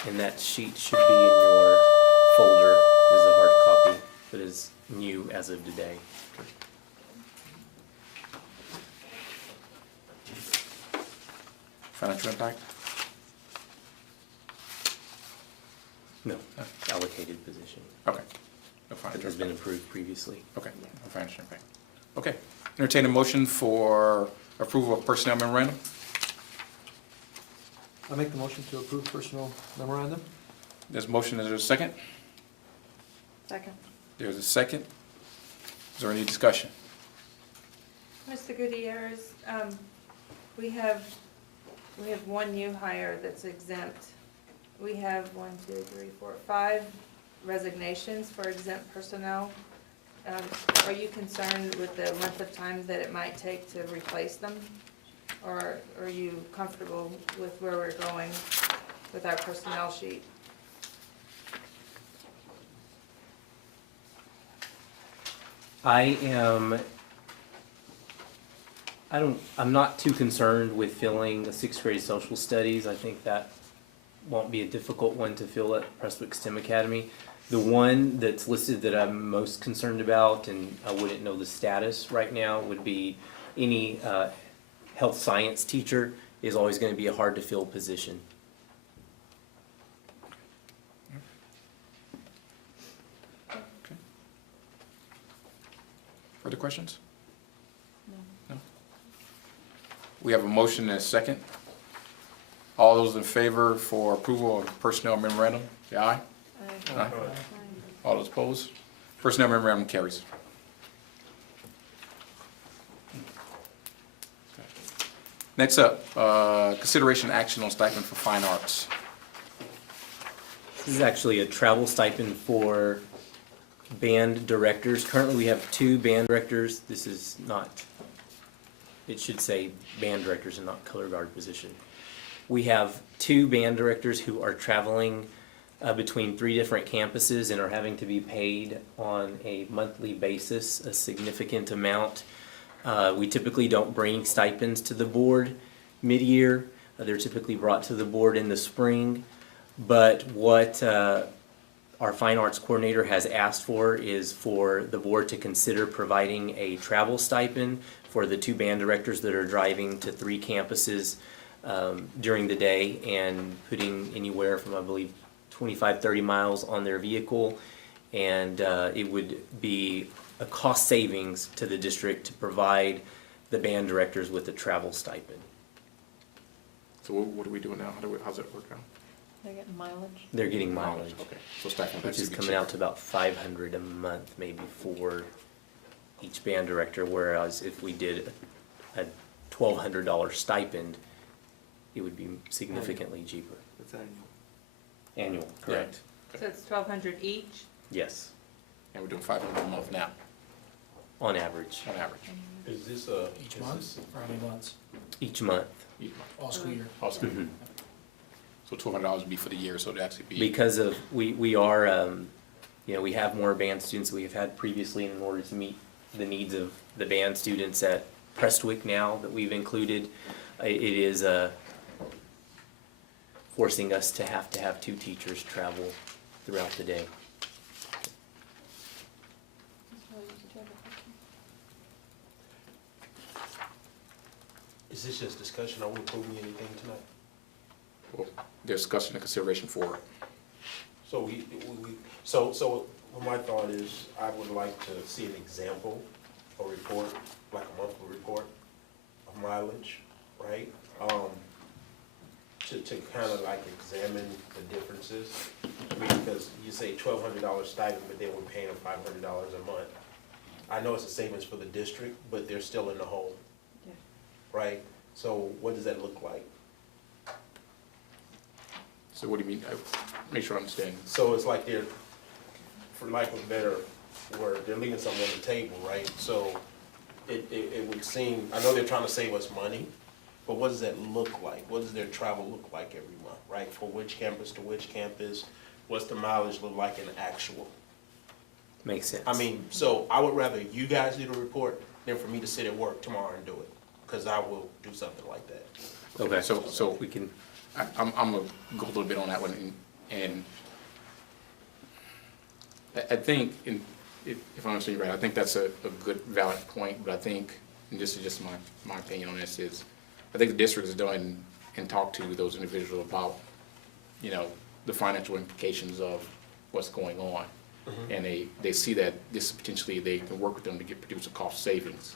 And that sheet should be in your folder, is a hard copy that is new as of today. Financial impact? No, allocated position. Okay. No That financial has been impact. approved previously. Okay, no financial impact. Okay. Entertain a motion for approval of personnel memorandum. I make the motion to approve personal memorandum. There's a motion, is there a second? Second. There's a second. Is there any discussion? Mr. Gutierrez, we have one new hire that's exempt. We have 5 resignations for exempt personnel. Are you concerned with the length of time that it might take to replace them? Or are you comfortable with where we're going with our personnel sheet? I'm not too concerned with filling the 6th grade social studies. I think that won't be a difficult one to fill at Prestwick STEM Academy. The one that's listed that I'm most concerned about, and I wouldn't know the status right now, would be any health science teacher is always going to be a hard to fill position. Further questions? No. We have a motion and a second. All those in favor for approval of personnel memorandum, say aye. Aye. All those opposed? Personnel memorandum carries. Next up, consideration action on stipend for fine arts. This is actually a travel stipend for band directors. Currently, we have 2 band directors. This is not, it should say band directors and not color guard position. We have 2 band directors who are traveling between 3 different campuses and are having to be paid on a monthly basis a significant amount. We typically don't bring stipends to the board mid-year. They're typically brought to the board in the spring. But what our fine arts coordinator has asked for is for the board to consider providing a travel stipend for the 2 band directors that are driving to 3 campuses during the day and putting anywhere from, I believe, 25, 30 miles on their vehicle. And it would be a cost savings to the district to provide the band directors with a travel stipend. So what are we doing now? How's it work out? They're getting mileage. They're getting mileage, Okay, so stipend. which is coming out to about $500 a month, maybe, for each band director, whereas if we did a $1,200 stipend, it would be significantly cheaper. It's annual. Annual, correct? So it's 1,200 each? Yes, And we're doing 500 a month now, on average, on average. Is this Each month, or how many months? each month. Each month. All school year. Also, Mhm. so $1,200 would be for the year, so it'd actually be. Because of, we are, you know, we have more band students than we've had previously in order to meet the needs of the band students at Prestwick now that we've included. It is forcing us to have 2 teachers travel throughout the day. Is this just discussion? Are we approving anything tonight? Well, discussion and consideration for. So so my thought is, I would like to see an example, a report, like a monthly report of mileage, right? To kind of like examine the differences. I mean, because you say $1,200 stipend, but then we're paying them $500 a month. I know it's a savings for the district, but they're still in the hole. Yeah. Right? So what does that look like? So what do you mean? Make sure I understand. So it's like they're, for lack of a better word, they're leaving something on the table, right? So it would seem, I know they're trying to save us money, but what does that look like? What does their travel look like every month, right? For which campus to which campus? What's the mileage look like in actual? Makes sense. I mean, so I would rather you guys do the report than for me to sit at work tomorrow and do it, because I will do something like that. Okay, So we can, I'm gonna go a little bit on that one, and I think, if I understand you right, I think that's a good valid point, but I think, and this is just my opinion on this, is I think the district has done and talked to those individuals about, you know, the financial implications of what's going on. And they see that this potentially, they can work with them to produce a cost savings.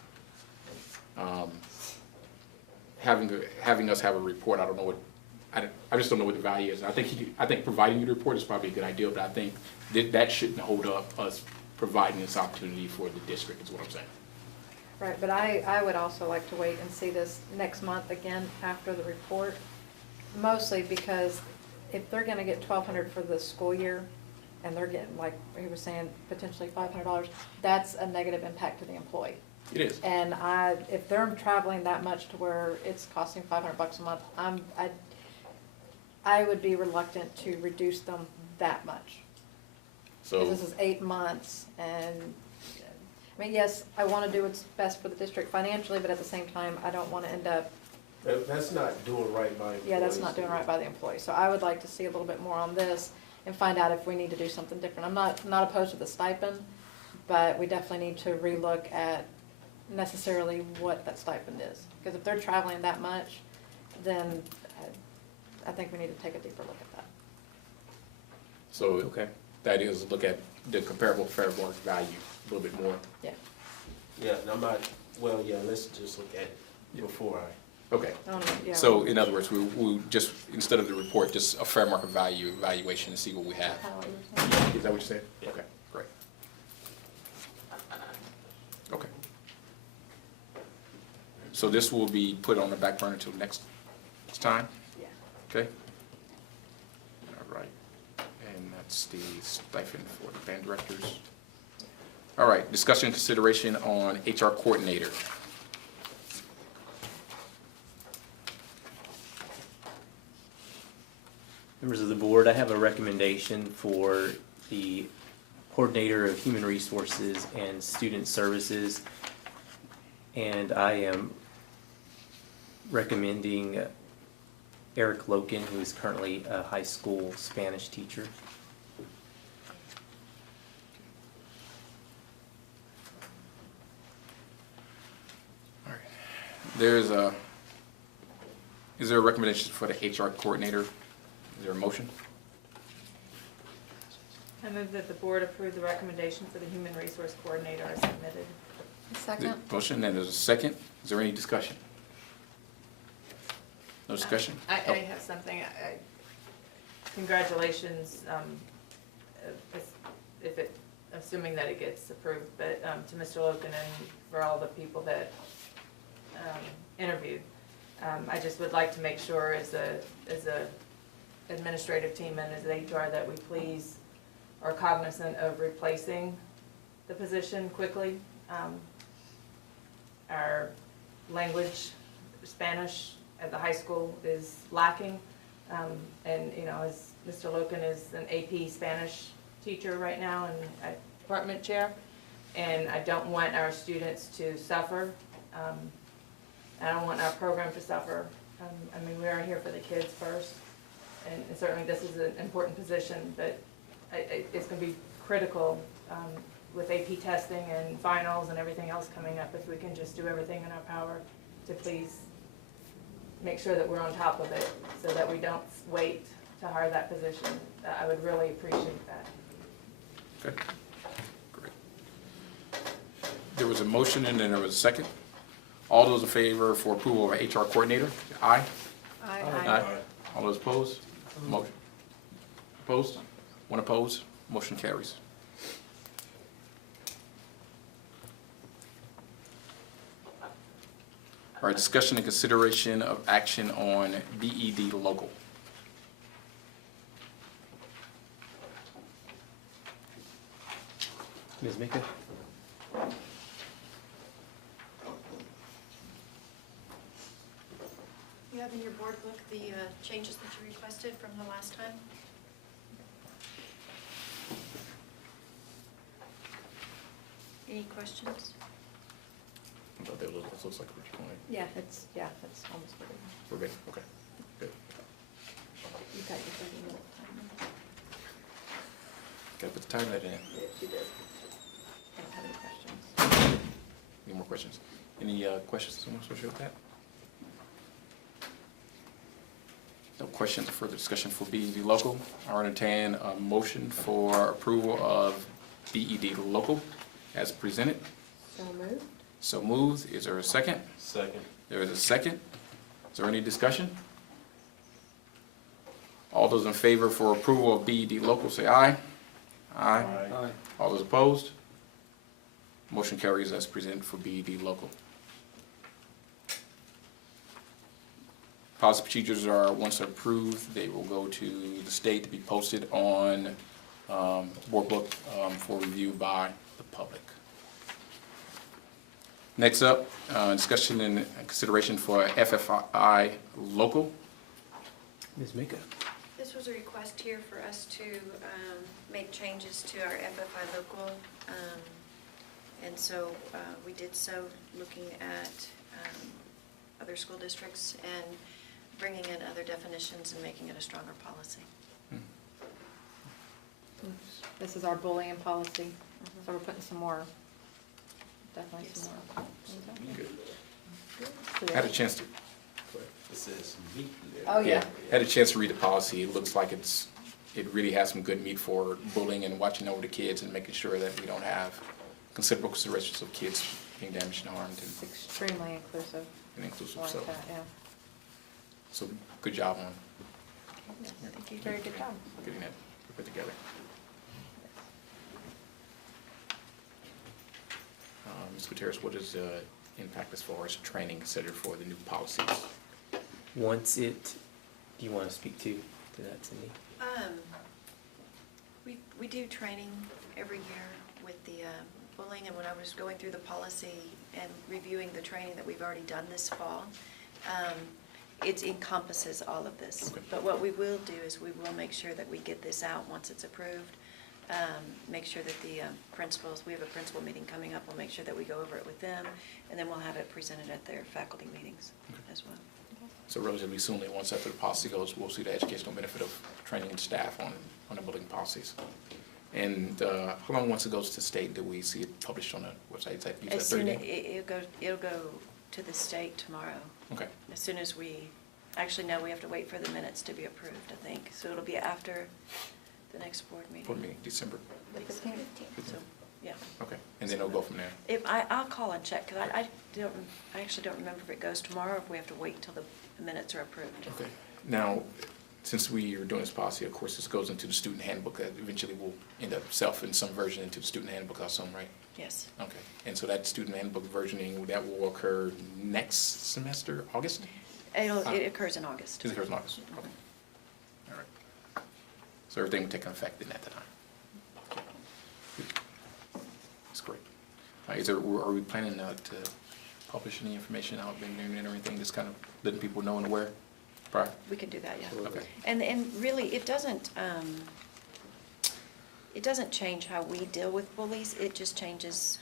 Having us have a report, I don't know what, I just don't know what the value is. I think providing you the report is probably a good idea, but I think that shouldn't hold up us providing this opportunity for the district, is what I'm saying. Right, but I would also like to wait and see this next month again after the report. Mostly because if they're gonna get $1,200 for the school year, and they're getting, like he was saying, potentially $500, that's a negative impact to the employee. It is. And if they're traveling that much to where it's costing $500 a month, I would be reluctant to reduce them that much. So, Because this is 8 months, and, I mean, yes, I wanna do what's best for the district financially, but at the same time, I don't wanna end up, That's not doing right by employees. yeah, that's not doing right by the employee. So I would like to see a little bit more on this and find out if we need to do something different. I'm not opposed to the stipend, but we definitely need to relook at necessarily what that stipend is. Because if they're traveling that much, then I think we need to take a deeper look at that. so okay. that is, look at the comparable fair market value a little bit more. Yeah. Yeah, and I'm not, well, yeah, let's just look at it before Okay. I don't know, yeah. So in other words, we just, instead of the report, just a fair market value evaluation to see what we have. Kinda what you're saying. Is that what you said? Yeah. Okay, great. Okay. So this will be put on the back burner until next time? Yeah. Okay? All right. And that's the stipend for the band directors. All right, discussion and consideration on HR coordinator. Members of the board, I have a recommendation for the Coordinator of Human Resources and Student Services. And I am recommending Eric Loken, who is currently a high school Spanish teacher. All right. Is there a recommendation for the HR coordinator? Is there a motion? I move that the board approve the recommendation for the human resource coordinator as submitted. Second. Motion, and there's a second. Is there any discussion? No discussion? I Oh, have something. Congratulations, assuming that it gets approved, but to Mr. Loken and for all the people that interviewed. I just would like to make sure as a administrative team and as HR that we please are cognizant of replacing the position quickly. Our language, Spanish at the high school is lacking. And, you know, as Mr. Loken is an AP Spanish teacher right now and department chair, and I don't want our students to suffer. I don't want our program to suffer. I mean, we are here for the kids first, and certainly this is an important position, but it's gonna be critical with AP testing and finals and everything else coming up, if we can just do everything in our power to please make sure that we're on top of it, so that we don't wait to hire that position. I would really appreciate that. Okay, great. There was a motion and then there was a second. All those in favor for approval of HR coordinator, say aye. Aye. All those opposed? Motion. Opposed? One opposed? Motion carries. All right, discussion and consideration of action on BED local. Ms. Mika? You have in your board book the changes that you requested from the last time? Any questions? This looks like what you're going Yeah, it's almost ready. verbatim, okay, good. You got your 30-minute timer. Gotta put the time limit in. Yes, you did. Don't have any questions. Any more questions? Any questions, someone associated with that? No questions or further discussion for BED local. I'll entertain a motion for approval of BED local as presented. So moved. So moved. Is there a second? Second. There is a second. Is there any discussion? All those in favor for approval of BED local, say aye. Aye. Aye. All those opposed? Motion carries as presented for BED local. Policy procedures are, once approved, they will go to the state to be posted on board book for review by the public. Next up, discussion and consideration for FFI local. Ms. Mika? This was a request here for us to make changes to our FFI local. And so we did so looking at other school districts and bringing in other definitions and making it a stronger policy. This is our bullying policy, so we're putting some more, definitely some more. Good. Had a chance to, This is meat. Oh, yeah. had a chance to read the policy. It looks like it really has some good meat for bullying and watching over the kids and making sure that we don't have considerable considerations of kids being damaged and harmed It's extremely inclusive. and inclusive. Like So, that, yeah. so good job on Thank you. Very good job. getting that put together. Ms. Gutierrez, what is the impact as far as training considered for the new policies? Once it, do you want to speak to that, Cindy? We do training every year with the bullying, and when I was going through the policy and reviewing the training that we've already done this fall, it encompasses all of this. Okay. But what we will do is we will make sure that we get this out once it's approved make sure that the principals, we have a principal meeting coming up, we'll make sure that we go over it with them, and then we'll have it presented at their faculty meetings as well. So relatively soon, then, once after the policy goes, we'll see the educational benefit of training staff on the building policies. And how long once it goes to state do we see it published on the website? Is that usually As soon 30 as, days? it'll go to the state tomorrow. Okay. As soon as actually, no, we have to wait for the minutes to be approved, I think. So it'll be after the next board meeting. Board meeting, December. I think so. So, yeah. Okay, and then it'll go from there. I'll call and check, because I actually don't remember if it goes tomorrow or if we have to wait until the minutes are approved. Okay. Now, since we are doing this policy, of course, this goes into the student handbook that eventually will end up in some version into the student handbook, I assume, right? Yes. Okay, and so that student handbook versioning, that will occur next semester, August? It occurs in August. It occurs in August, okay. All right. So everything will take effect in that time. That's great. Are we planning to publish any information out there or anything, just kind of letting people know and aware prior? We can do that, yeah. Okay. And really, it doesn't change how we deal with bullies, it just changes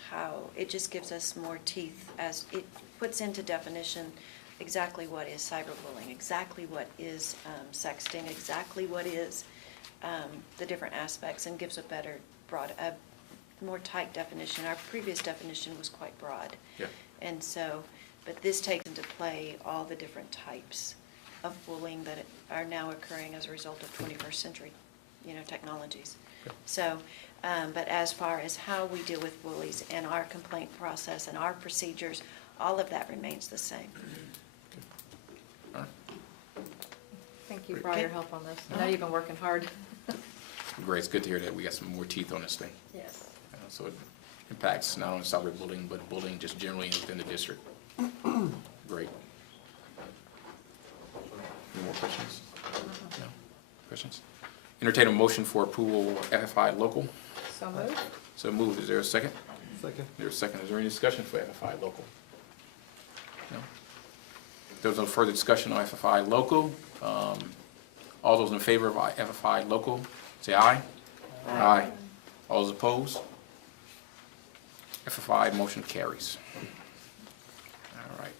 it just gives us more teeth as it puts into definition exactly what is cyberbullying, exactly what is sexting, exactly what is the different aspects, and gives a better, more tight definition. Our previous definition was quite broad. Yeah. And so, but this takes into play all the different types of bullying that are now occurring as a result of 21st century, technologies. Okay. So, but as far as how we deal with bullies and our complaint process and our procedures, all of that remains the same. All right. Thank you for all your help on this. I know you've been working hard. Great, it's good to hear that we got some more teeth on this thing. Yes. So it impacts not only cyberbullying, but bullying just generally within the district. Great. Any more questions? No? Questions? Entertain a motion for approval of FFI local. So moved. So moved. Is there a second? Second. There's a second. Is there any discussion for FFI local? No? If there's no further discussion on FFI local, all those in favor of FFI local, say aye. Aye. All those opposed? FFI motion carries. All right.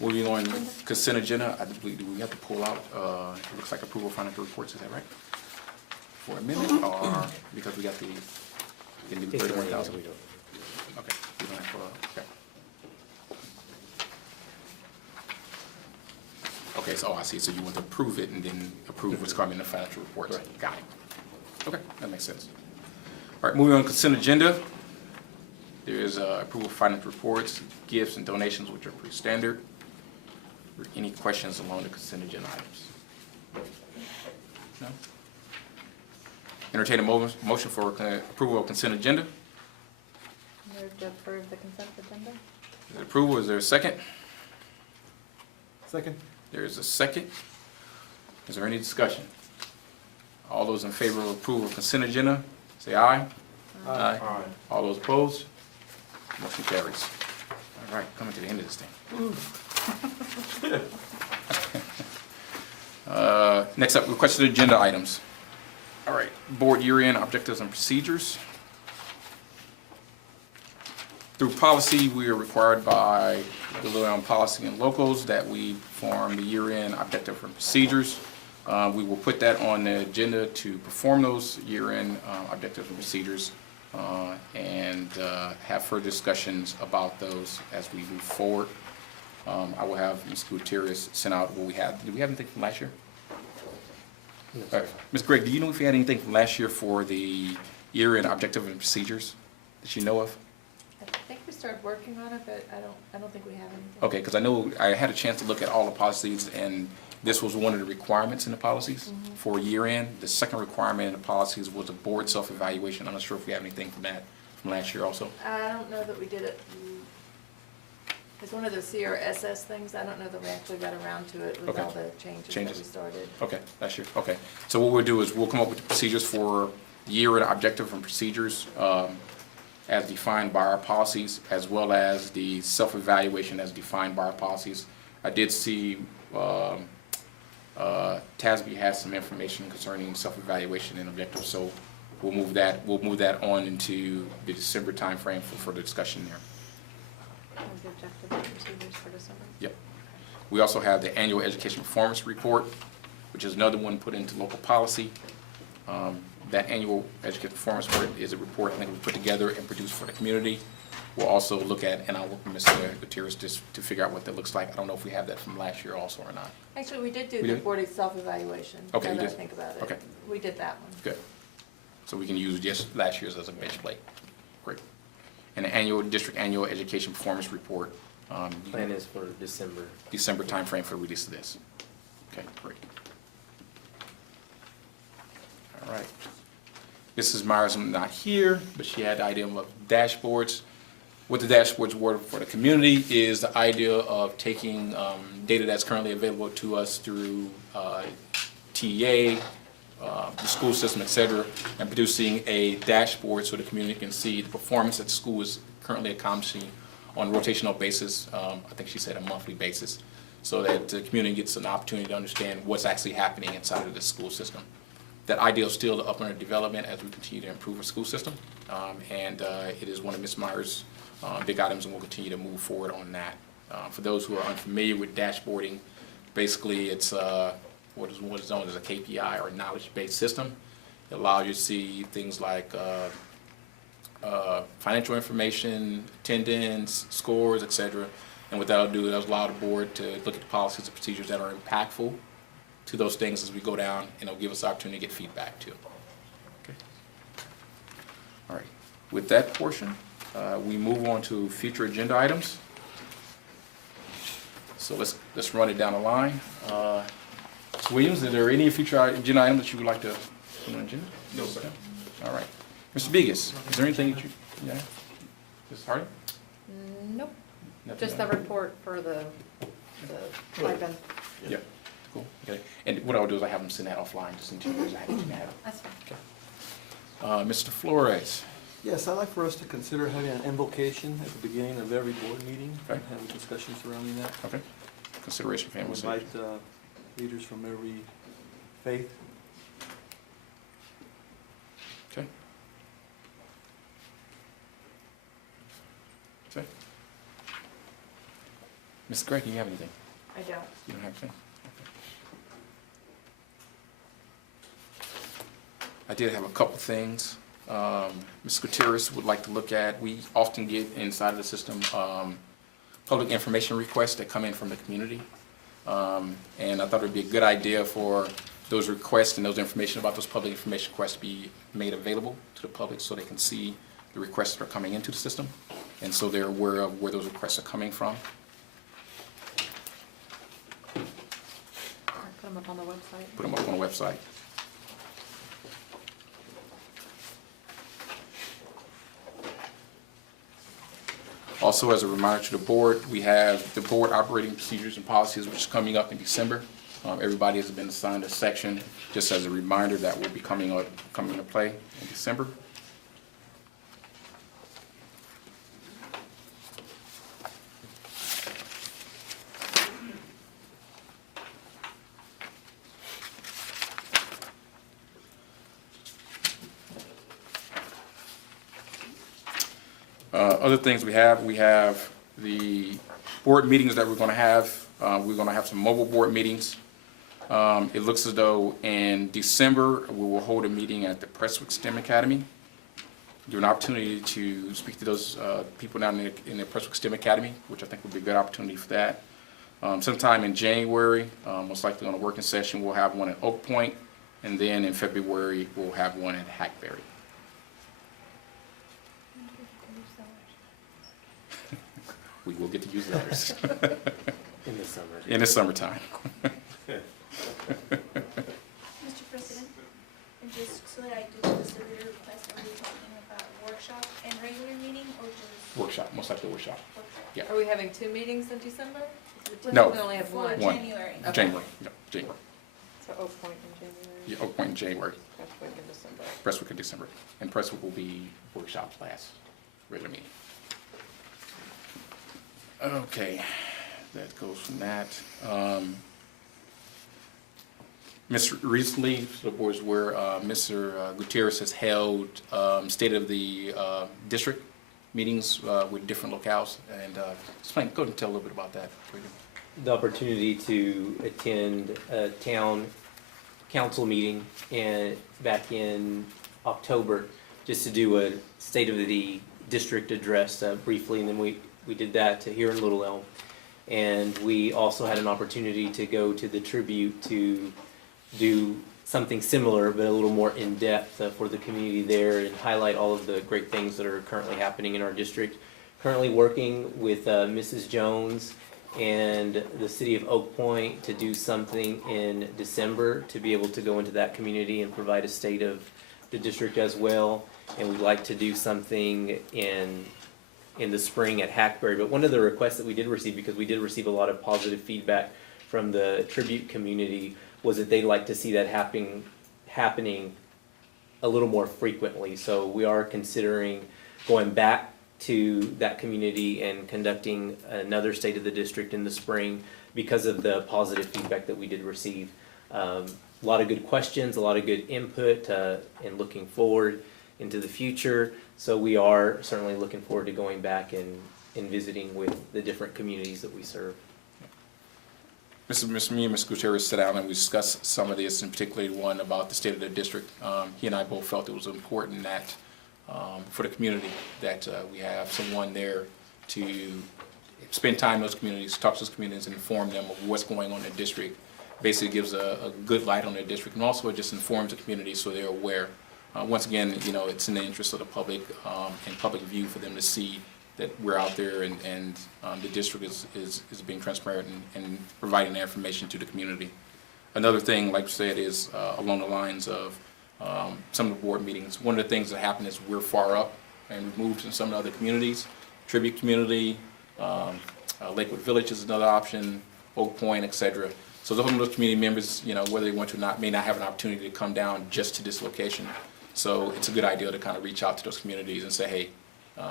Moving on, consent agenda, do we have to pull out, it looks like approval of financial reports, is that right? For a minute, or because we got the new 31,000? Okay. We don't have to, okay. Okay, so I see, so you want to approve it and then approve what's coming in the financial reports. Right. Got it. Okay, that makes sense. All right, moving on to consent agenda. There is approval of financial reports, gifts, and donations, which are pretty standard. Any questions along the consent agenda items? No? Entertain a motion for approval of consent agenda. Move to approve the consent agenda. Is there approval? Is there a second? Second. There is a second. Is there any discussion? All those in favor of approval of consent agenda, say aye. Aye. All those opposed? Motion carries. All right, coming to the end of this thing. Next up, requested agenda items. All right, board year-end objectives and procedures. Through policy, we are required by the Little Elm Policy and Locals that we form the year-end objective and procedures. We will put that on the agenda to perform those year-end objectives and procedures and have further discussions about those as we move forward. I will have Ms. Gutierrez send out what we have. Did we have anything from last year? All right. Ms. Gregg, do you know if you had anything from last year for the year-end objective and procedures that you know of? I think we started working on it, but I don't think we have anything. Okay, because I know I had a chance to look at all the policies, and this was one of the requirements in the policies for year-end. The second requirement in the policies was a board self-evaluation. I'm not sure if we have anything from that from last year also. I don't know that we did it. It's one of the CRSS things. I don't know that we actually got around to it with Okay. all the changes that we started. Okay, last year, okay. So what we'll do is we'll come up with the procedures for year-end objective and procedures as defined by our policies, as well as the self-evaluation as defined by our policies. I did see TASB has some information concerning self-evaluation and objectives, so we'll move that on into the December timeframe for the discussion there. What's the objective and procedures for December? Yep. We also have the annual education performance report, which is another one put into local policy. That annual education performance report is a report I think we put together and produced for the community. We'll also look at, and I'll work with Mr. Gutierrez just to figure out what that looks like. I don't know if we have that from last year also or not. Actually, we did do We the did? board self-evaluation. Okay, now you that I did? think about it. Okay. We did that one. Good. So we can use just last year's as a benchmark. Great. And the annual, district annual education performance report. Plan is for December. December timeframe for the release of this. Okay, great. All right. Mrs. Myers is not here, but she had the idea of dashboards. What the dashboards were for the community is the idea of taking data that's currently available to us through TEA, the school system, et cetera, and producing a dashboard so the community can see the performance that the school is currently accomplishing on a rotational basis, I think she said a monthly basis, so that the community gets an opportunity to understand what's actually happening inside of the school system. That idea is still up under development as we continue to improve our school system, and it is one of Ms. Myers' big items, and we'll continue to move forward on that. For those who are unfamiliar with dashboarding, basically it's what is known as a KPI or knowledge-based system. It allows you to see things like financial information, attendance, scores, et cetera. And what that'll do is allow the board to look at the policies and procedures that are impactful to those things as we go down, and it'll give us the opportunity to get feedback too. Okay. All right. With that portion, we move on to future agenda items. So let's run it down the line. Ms. Williams, are there any future agenda items that you would like to put on the agenda? No, sir. All right. Mr. Begas, is there anything that you, yeah? Ms. Hardy? Nope, Nothing just the else? report for the stipend. Yep. Cool. Okay. And what I'll do is I have them send that offline just in 2 years. I haven't had it. That's fine. Okay. Mr. Flores. Yes, I'd like for us to consider having an invocation at the beginning of every board meeting. Okay. Have a discussion surrounding that. Okay. Consideration for And family invite safety. leaders from every faith. Okay. Okay. Ms. Gregg, do you have anything? I don't. You don't have anything? Okay. I did have a couple things. Ms. Gutierrez would like to look at, we often get inside of the system public information requests that come in from the community. And I thought it would be a good idea for those requests and those information about those public information requests to be made available to the public so they can see the requests that are coming into the system. And so they're aware of where those requests are coming from. Put them up on the website. Put them up on the website. Also, as a reminder to the board, we have the board operating procedures and policies, which is coming up in December. Everybody has been assigned a section, just as a reminder that will be coming into play in December. Other things we have the board meetings that we're going to have. We're going to have some mobile board meetings. It looks as though in December, we will hold a meeting at the Prestwick STEM Academy. Give an opportunity to speak to those people down in the Prestwick STEM Academy, which I think would be a good opportunity for that. Sometime in January, most likely on a working session, we'll have one at Oak Point, and then in February, we'll have one at Hackberry. We will get to use those In the summer. in the summertime. Mr. President, and just so that I do the facilitator request, are we talking about workshop and regular meeting or just Workshop, most likely workshop. workshop? Yeah. Are we having 2 meetings in December? No. We only have For one. One. January. Okay. January, yeah, January. So Oak Point in January. Yeah, Oak Point in January, Prestwick in December. Prestwick in December. And Prestwick will be workshop last regular meeting. Okay, that goes from that. Recently, the boards where Mr. Gutierrez has held state of the district meetings with different locales, and explain, go ahead and tell a little bit about that. The opportunity to attend a town council meeting back in October, just to do a state of the district address briefly, and then we did that here in Little Elm. And we also had an opportunity to go to the Tribute to do something similar, but a little more in-depth for the community there, and highlight all of the great things that are currently happening in our district. Currently working with Mrs. Jones and the city of Oak Point to do something in December to be able to go into that community and provide a state of the district as well. And we'd like to do something in the spring at Hackberry. But one of the requests that we did receive, because we did receive a lot of positive feedback from the Tribute community, was that they'd like to see that happening a little more frequently. So we are considering going back to that community and conducting another state of the district in the spring because of the positive feedback that we did receive. A lot of good questions, a lot of good input, and looking forward into the future. So we are certainly looking forward to going back and visiting with the different communities that we serve. Me and Mr. Gutierrez sat down and we discussed some of this, and particularly one about the state of the district. He and I both felt it was important that for the community that we have someone there to spend time in those communities, talk to those communities, and inform them of what's going on in the district. Basically gives a good light on the district, and also it just informs the community so they're aware. Once again, you know, it's in the interest of the public and public view for them to see that we're out there, and the district is being transparent and providing that information to the community. Another thing, like I said, is along the lines of some of the board meetings. One of the things that happen is we're far up and removed in some of the other communities. Tribute community, Lakewood Village is another option, Oak Point, etc. So those community members, you know, whether they want to or not, may not have an opportunity to come down just to this location. So it's a good idea to kind of reach out to those communities and say, hey,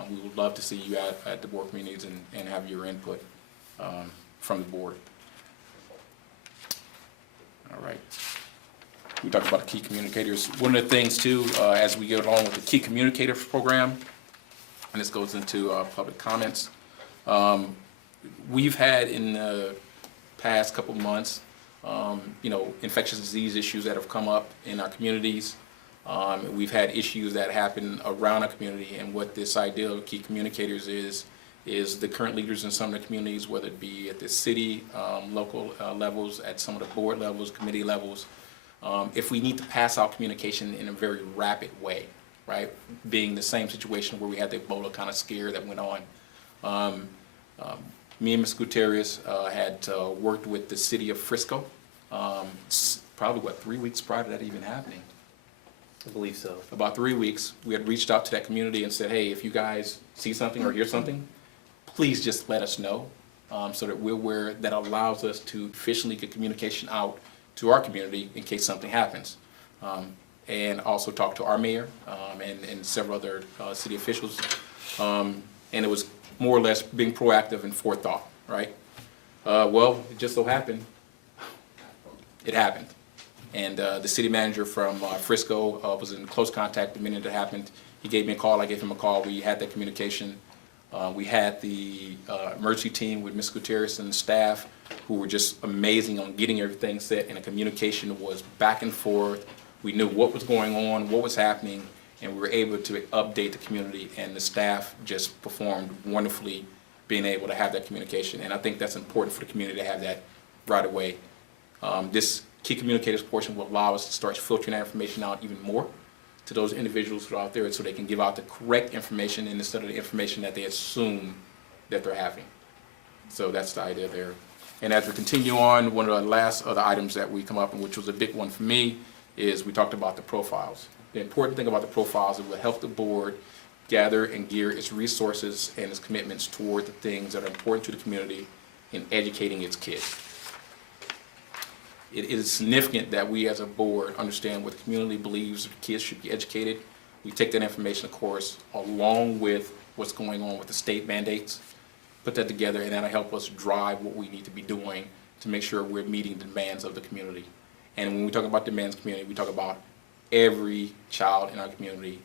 we would love to see you at the board meetings and have your input from the board. All right. We talked about the key communicators. One of the things too, as we get along with the key communicators program, and this goes into public comments, we've had in the past couple of months, you know, infectious disease issues that have come up in our communities. We've had issues that happen around our community, and what this idea of key communicators is the current leaders in some of the communities, whether it be at the city, local levels, at some of the board levels, committee levels. If we need to pass out communication in a very rapid way, right? Being the same situation where we had the Ebola kind of scare that went on. Me and Ms. Gutierrez had worked with the city of Frisco, probably 3 weeks prior to that even happening. I believe so. About 3 weeks, we had reached out to that community and said, hey, if you guys see something or hear something, please just let us know, so that we're aware. That allows us to efficiently get communication out to our community in case something happens. And also talk to our mayor and several other city officials. And it was more or less being proactive and forethought, right? Well, it just so happened, it happened. And the city manager from Frisco was in close contact the minute it happened. He gave me a call, I gave him a call, we had that communication. We had the emergency team with Ms. Gutierrez and the staff who were just amazing on getting everything set, and the communication was back and forth. We knew what was going on, what was happening, and we were able to update the community, and the staff just performed wonderfully being able to have that communication. And I think that's important for the community to have that right away. This key communicators portion will allow us to start filtering that information out even more to those individuals who are out there, so they can give out the correct information instead of the information that they assume that they're having. So that's the idea there. And as we continue on, one of the last other items that we come up with, which was a big one for me, is we talked about the profiles. The important thing about the profiles is it will help the board gather and gear its resources and its commitments toward the things that are important to the community in educating its kids. It is significant that we as a board understand what the community believes kids should be educated. We take that information, of course, along with what's going on with the state mandates, put that together, and that'll help us drive what we need to be doing to make sure we're meeting the demands of the community. And when we talk about the men's community, we talk about every child in our community,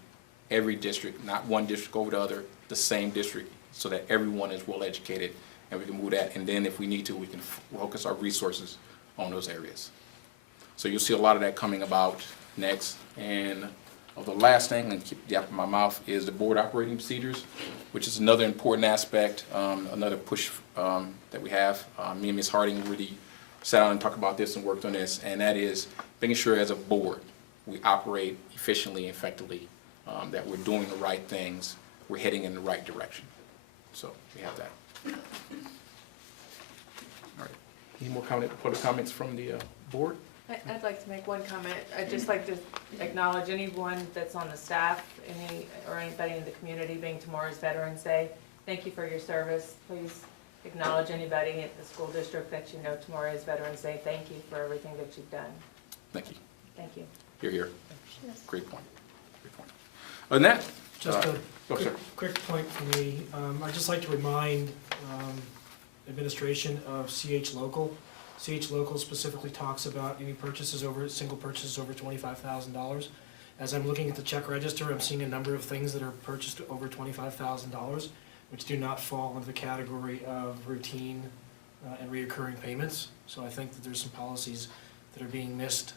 every district, not one district over the other, the same district, so that everyone is well educated and we can move that. And then if we need to, we can focus our resources on those areas. So you'll see a lot of that coming about next. And the last thing, and keep the apple in my mouth, is the board operating procedures, which is another important aspect, another push that we have. Me and Ms. Harding really sat down and talked about this and worked on this, and that is making sure as a board we operate efficiently and effectively, that we're doing the right things, we're heading in the right direction. So we have that. All right. Any more comments from the board? I'd like to make one comment. I'd just like to acknowledge anyone that's on the staff, or anybody in the community being tomorrow's Veterans Day. Thank you for your service. Please acknowledge anybody at the school district that you know tomorrow is Veterans Day. Thank you for everything that you've done. Thank you. Thank you. You're here. Great point. Great point. Other than that, Just a go, sir. quick point for me. I'd just like to remind administration of CH Local. CH Local specifically talks about any single purchases over $25,000. As I'm looking at the check register, I'm seeing a number of things that are purchased over $25,000, which do not fall into the category of routine and reoccurring payments. So I think that there's some policies that are being missed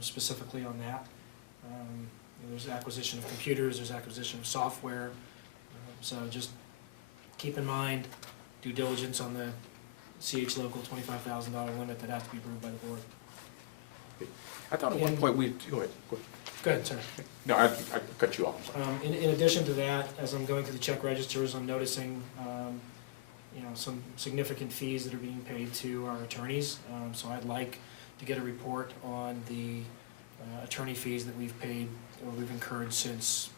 specifically on that. There's acquisition of computers, there's acquisition of software. So just keep in mind due diligence on the CH Local $25,000 limit that has to be approved by the board. I thought at one point go ahead. Go ahead, sir. No, I cut you off. In addition to that, as I'm going through the check registers, I'm noticing, some significant fees that are being paid to our attorneys. So I'd like to get a report on the attorney fees that we've paid, or we've incurred since,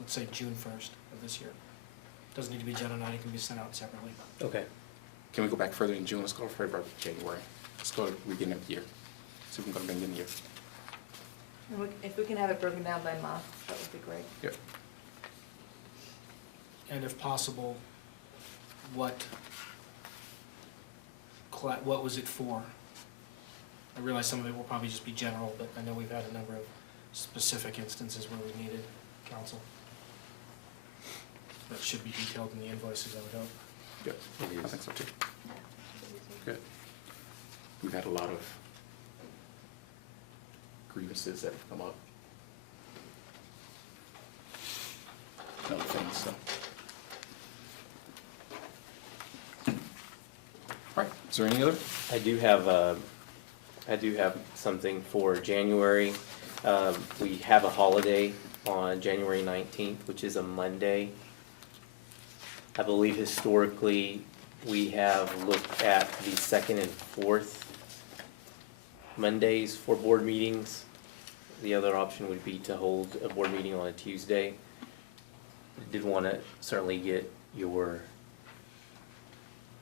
let's say, June 1st of this year. Doesn't need to be agenda night, it can be sent out separately. Okay. Can we go back further in June? Let's go February, January. Let's go to the beginning of the year. See if we can go to the beginning of the year. And if we can have it broken down by month, that would be great. Yep. And if possible, what was it for? I realize some of it will probably just be general, but I know we've had a number of specific instances where we needed counsel. That should be detailed in the invoices, I would hope. Good. I think so too. Good. We've had a lot of grievances that have come up. And other things, so. All right, is there any other? I do have something for January. We have a holiday on January 19th, which is a Monday. I believe historically, we have looked at the second and fourth Mondays for board meetings. The other option would be to hold a board meeting on a Tuesday. I did want to certainly get your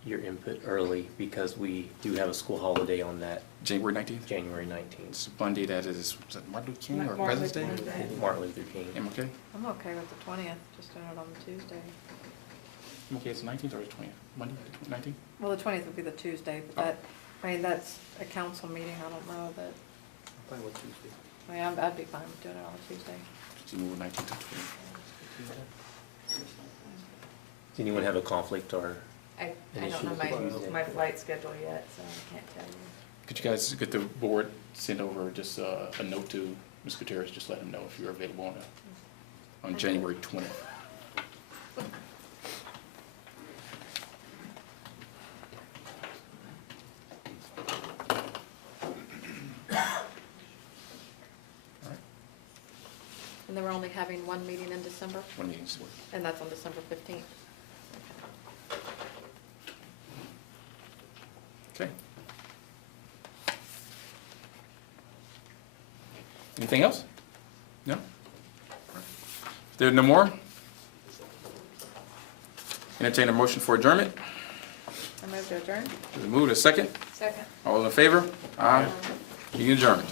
input early, because we do have a school holiday on that January 19th? January 19th. It's Monday, that is that Martin Luther King or Martin President's Day? Luther King. Martin Luther King. Am I okay? I'm okay with the 20th, just doing it on the Tuesday. Am I okay, it's the 19th or the 20th? Monday, the 19th? Well, the 20th would be the Tuesday, but that's a council meeting, I don't know that, Fine with Tuesday. I'd be fine with doing it on a Tuesday. So you move 19th to 20th. Does anyone have a conflict or? I An don't know issue with Tuesday? my flight schedule yet, so I can't tell you. Could you guys get the board, send over just a note to Ms. Gutierrez, just let him know if you're available on January 20th. And then we're only having one meeting in December, One meeting's worth. and that's on December 15th. Okay. Anything else? No? If there are no more, entertain a motion for adjournment. I move to adjourn. Move to second. Second. All in favor? Aye. Meeting adjourned.